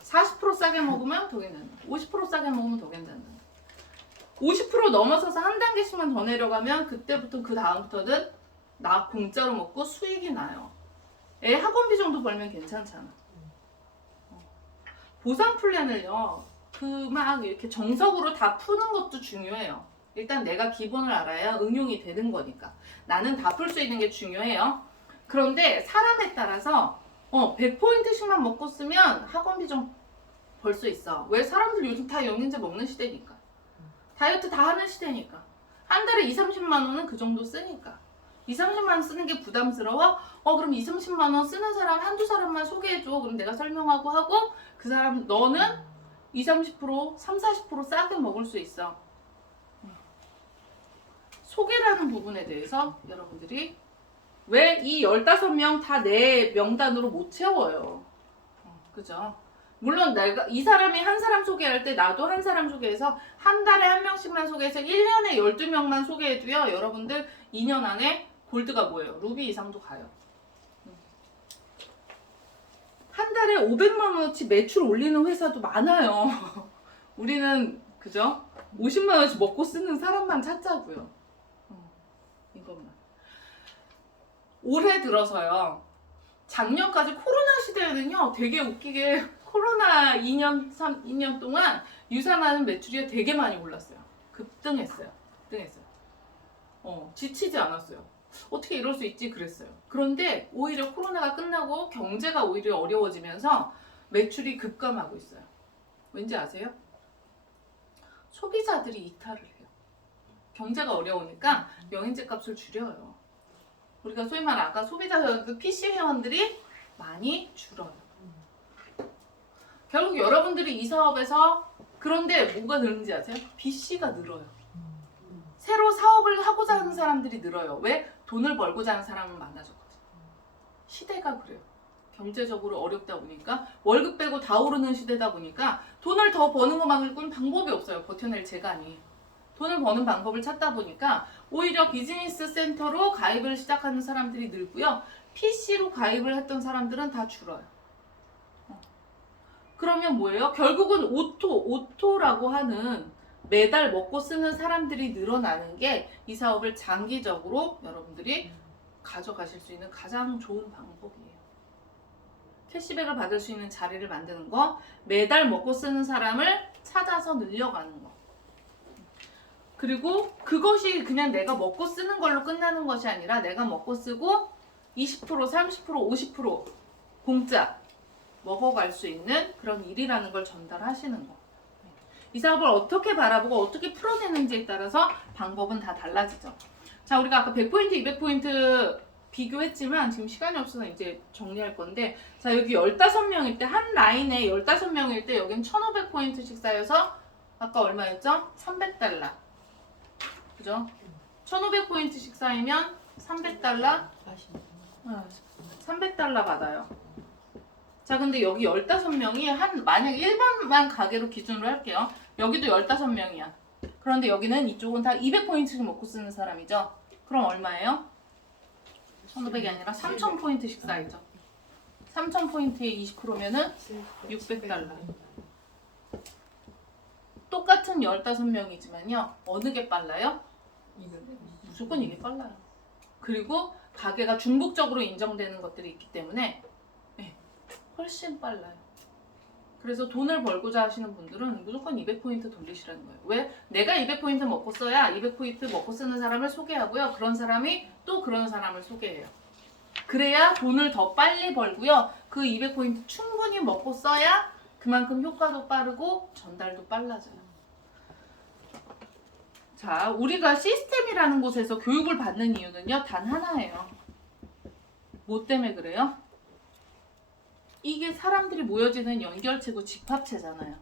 40% 싸게 먹으면 더 괜찮다. 50% 싸게 먹으면 더 괜찮다. 50% 넘어서서 한 단계씩만 더 내려가면 그때부터 그 다음부터는 나 공짜로 먹고 수익이 나요. 애 학원비 정도 벌면 괜찮잖아. 보상 플랜을요. 그 막 이렇게 정석으로 다 푸는 것도 중요해요. 일단 내가 기본을 알아야 응용이 되는 거니까. 나는 다 풀 수 있는 게 중요해요. 그런데 사람에 따라서 100포인트씩만 먹고 쓰면 학원비 좀 벌 수 있어. 왜? 사람들 요즘 다 영양제 먹는 시대니까. 다이어트 다 하는 시대니까. 한 달에 2, 30만 원은 그 정도 쓰니까. 2, 30만 원 쓰는 게 부담스러워? 그럼 2, 30만 원 쓰는 사람 한두 사람만 소개해줘. 그럼 내가 설명하고 하고 그 사람 너는 2, 30%, 3, 40% 싸게 먹을 수 있어. 소개라는 부분에 대해서 여러분들이 왜 이 15명 다 내 명단으로 못 채워요. 그죠? 물론 내가 이 사람이 한 사람 소개할 때 나도 한 사람 소개해서 한 달에 한 명씩만 소개해서 1년에 12명만 소개해도요. 여러분들 2년 안에 골드가 뭐예요? 루비 이상도 가요. 한 달에 500만 원어치 매출 올리는 회사도 많아요. 우리는 그죠? 50만 원어치 먹고 쓰는 사람만 찾자고요. 이것만. 올해 들어서요. 작년까지 코로나 시대에는요. 되게 웃기게 코로나 2년 동안 유산하는 매출이 되게 많이 올랐어요. 급등했어요. 지치지 않았어요. 어떻게 이럴 수 있지 그랬어요. 그런데 오히려 코로나가 끝나고 경제가 오히려 어려워지면서 매출이 급감하고 있어요. 왠지 아세요? 소비자들이 이탈을 해요. 경제가 어려우니까 영양제 값을 줄여요. 우리가 소위 말해 아까 소비자 회원들, PC 회원들이 많이 줄어요. 결국 여러분들이 이 사업에서 그런데 뭐가 늘는지 아세요? BC가 늘어요. 새로 사업을 하고자 하는 사람들이 늘어요. 왜? 돈을 벌고자 하는 사람은 많아졌거든. 시대가 그래요. 경제적으로 어렵다 보니까 월급 빼고 다 오르는 시대다 보니까 돈을 더 버는 것만으로는 방법이 없어요. 버텨낼 재간이. 돈을 버는 방법을 찾다 보니까 오히려 비즈니스 센터로 가입을 시작하는 사람들이 늘고요. PC로 가입을 했던 사람들은 다 줄어요. 그러면 뭐예요? 결국은 오토라고 하는 매달 먹고 쓰는 사람들이 늘어나는 게 이 사업을 장기적으로 여러분들이 가져가실 수 있는 가장 좋은 방법이에요. 캐시백을 받을 수 있는 자리를 만드는 거, 매달 먹고 쓰는 사람을 찾아서 늘려가는 거. 그리고 그것이 그냥 내가 먹고 쓰는 걸로 끝나는 것이 아니라 내가 먹고 쓰고 20%, 30%, 50% 공짜 먹어갈 수 있는 그런 일이라는 걸 전달하시는 거. 이 사업을 어떻게 바라보고 어떻게 풀어내는지에 따라서 방법은 다 달라지죠. 자, 우리가 아까 100포인트, 200포인트 비교했지만 지금 시간이 없어서 이제 정리할 건데, 자, 여기 15명일 때, 한 라인에 15명일 때 여긴 1500포인트씩 쌓여서 아까 얼마였죠? 300달러. 그죠? 1500포인트씩 쌓이면 300달러? 300달러 받아요. 자, 근데 여기 15명이 만약 1번만 가게로 기준으로 할게요. 여기도 15명이야. 그런데 여기는 이쪽은 다 200포인트씩 먹고 쓰는 사람이죠. 그럼 얼마예요? 1500이 아니라 3000포인트씩 쌓이죠. 3000포인트에 20%면은 600달러. 똑같은 15명이지만요. 어느 게 빨라요? 무조건 이게 빨라요. 그리고 가게가 중복적으로 인정되는 것들이 있기 때문에 훨씬 빨라요. 그래서 돈을 벌고자 하시는 분들은 무조건 200포인트 돌리시라는 거예요. 왜? 내가 200포인트 먹고 써야 200포인트 먹고 쓰는 사람을 소개하고요. 그런 사람이 또 그런 사람을 소개해요. 그래야 돈을 더 빨리 벌고요. 그 200포인트 충분히 먹고 써야 그만큼 효과도 빠르고 전달도 빨라져요. 자, 우리가 시스템이라는 곳에서 교육을 받는 이유는요. 단 하나예요. 뭐 때문에 그래요? 이게 사람들이 모여지는 연결체고 집합체잖아요.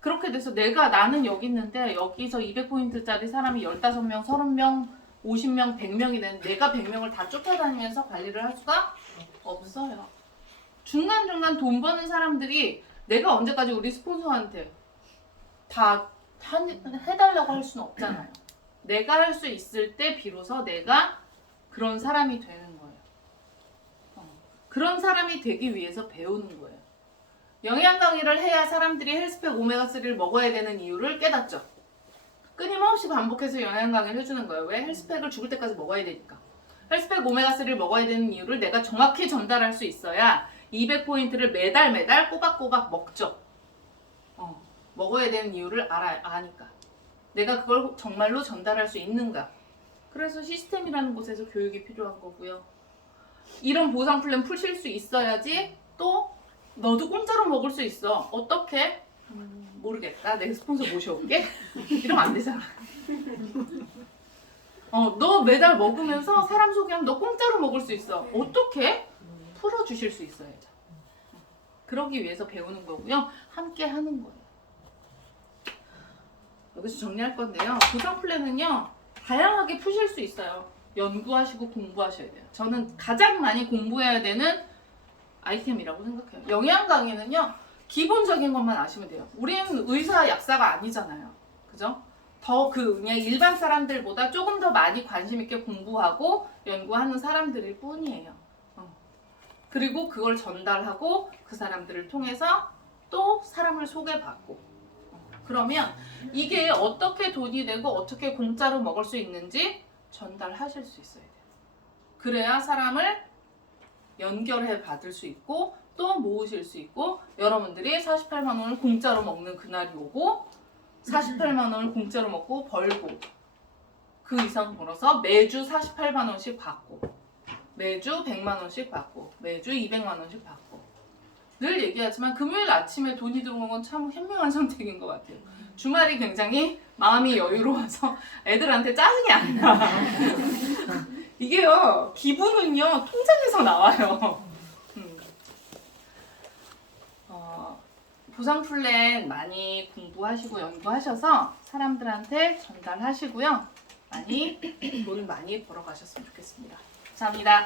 그렇게 돼서 나는 여기 있는데 여기서 200포인트짜리 사람이 15명, 30명, 50명, 100명이 되는데 내가 100명을 다 쫓아다니면서 관리를 할 수가 없어요. 중간중간 돈 버는 사람들이 내가 언제까지 우리 스폰서한테 다 해달라고 할 수는 없잖아요. 내가 할 수 있을 때 비로소 내가 그런 사람이 되는 거예요. 그런 사람이 되기 위해서 배우는 거예요. 영양 강의를 해야 사람들이 헬스팩 오메가3를 먹어야 되는 이유를 깨닫죠. 끊임없이 반복해서 영양 강의를 해주는 거예요. 왜? 헬스팩을 죽을 때까지 먹어야 되니까. 헬스팩 오메가3를 먹어야 되는 이유를 내가 정확히 전달할 수 있어야 200포인트를 매달 꼬박꼬박 먹죠. 먹어야 되는 이유를 아니까. 내가 그걸 정말로 전달할 수 있는가. 그래서 시스템이라는 곳에서 교육이 필요한 거고요. 이런 보상 플랜 푸실 수 있어야지 또 너도 공짜로 먹을 수 있어. 어떻게? 모르겠다. 내 스폰서 모셔올게. 이러면 안 되잖아. 너 매달 먹으면서 사람 소개하면 너 공짜로 먹을 수 있어. 어떻게? 풀어주실 수 있어야죠. 그러기 위해서 배우는 거고요. 함께 하는 거예요. 여기서 정리할 건데요. 보상 플랜은요. 다양하게 푸실 수 있어요. 연구하시고 공부하셔야 돼요. 저는 가장 많이 공부해야 되는 아이템이라고 생각해요. 영양 강의는요. 기본적인 것만 아시면 돼요. 우리는 의사, 약사가 아니잖아요. 그죠? 더 그냥 일반 사람들보다 조금 더 많이 관심 있게 공부하고 연구하는 사람들일 뿐이에요. 그리고 그걸 전달하고 그 사람들을 통해서 또 사람을 소개받고 그러면 이게 어떻게 돈이 되고 어떻게 공짜로 먹을 수 있는지 전달하실 수 있어야 돼요. 그래야 사람을 연결해 받을 수 있고 또 모으실 수 있고 여러분들이 48만 원을 공짜로 먹는 그날이 오고 48만 원을 공짜로 먹고 벌고 그 이상 벌어서 매주 48만 원씩 받고 매주 100만 원씩 받고 매주 200만 원씩 받고 늘 얘기하지만 금요일 아침에 돈이 들어오는 건 참 현명한 선택인 것 같아요. 주말이 굉장히 마음이 여유로워서 애들한테 짜증이 안 나. 이게요, 기분은요, 통장에서 나와요. 보상 플랜 많이 공부하시고 연구하셔서 사람들한테 전달하시고요. 많이 돈 많이 벌어가셨으면 좋겠습니다. 감사합니다.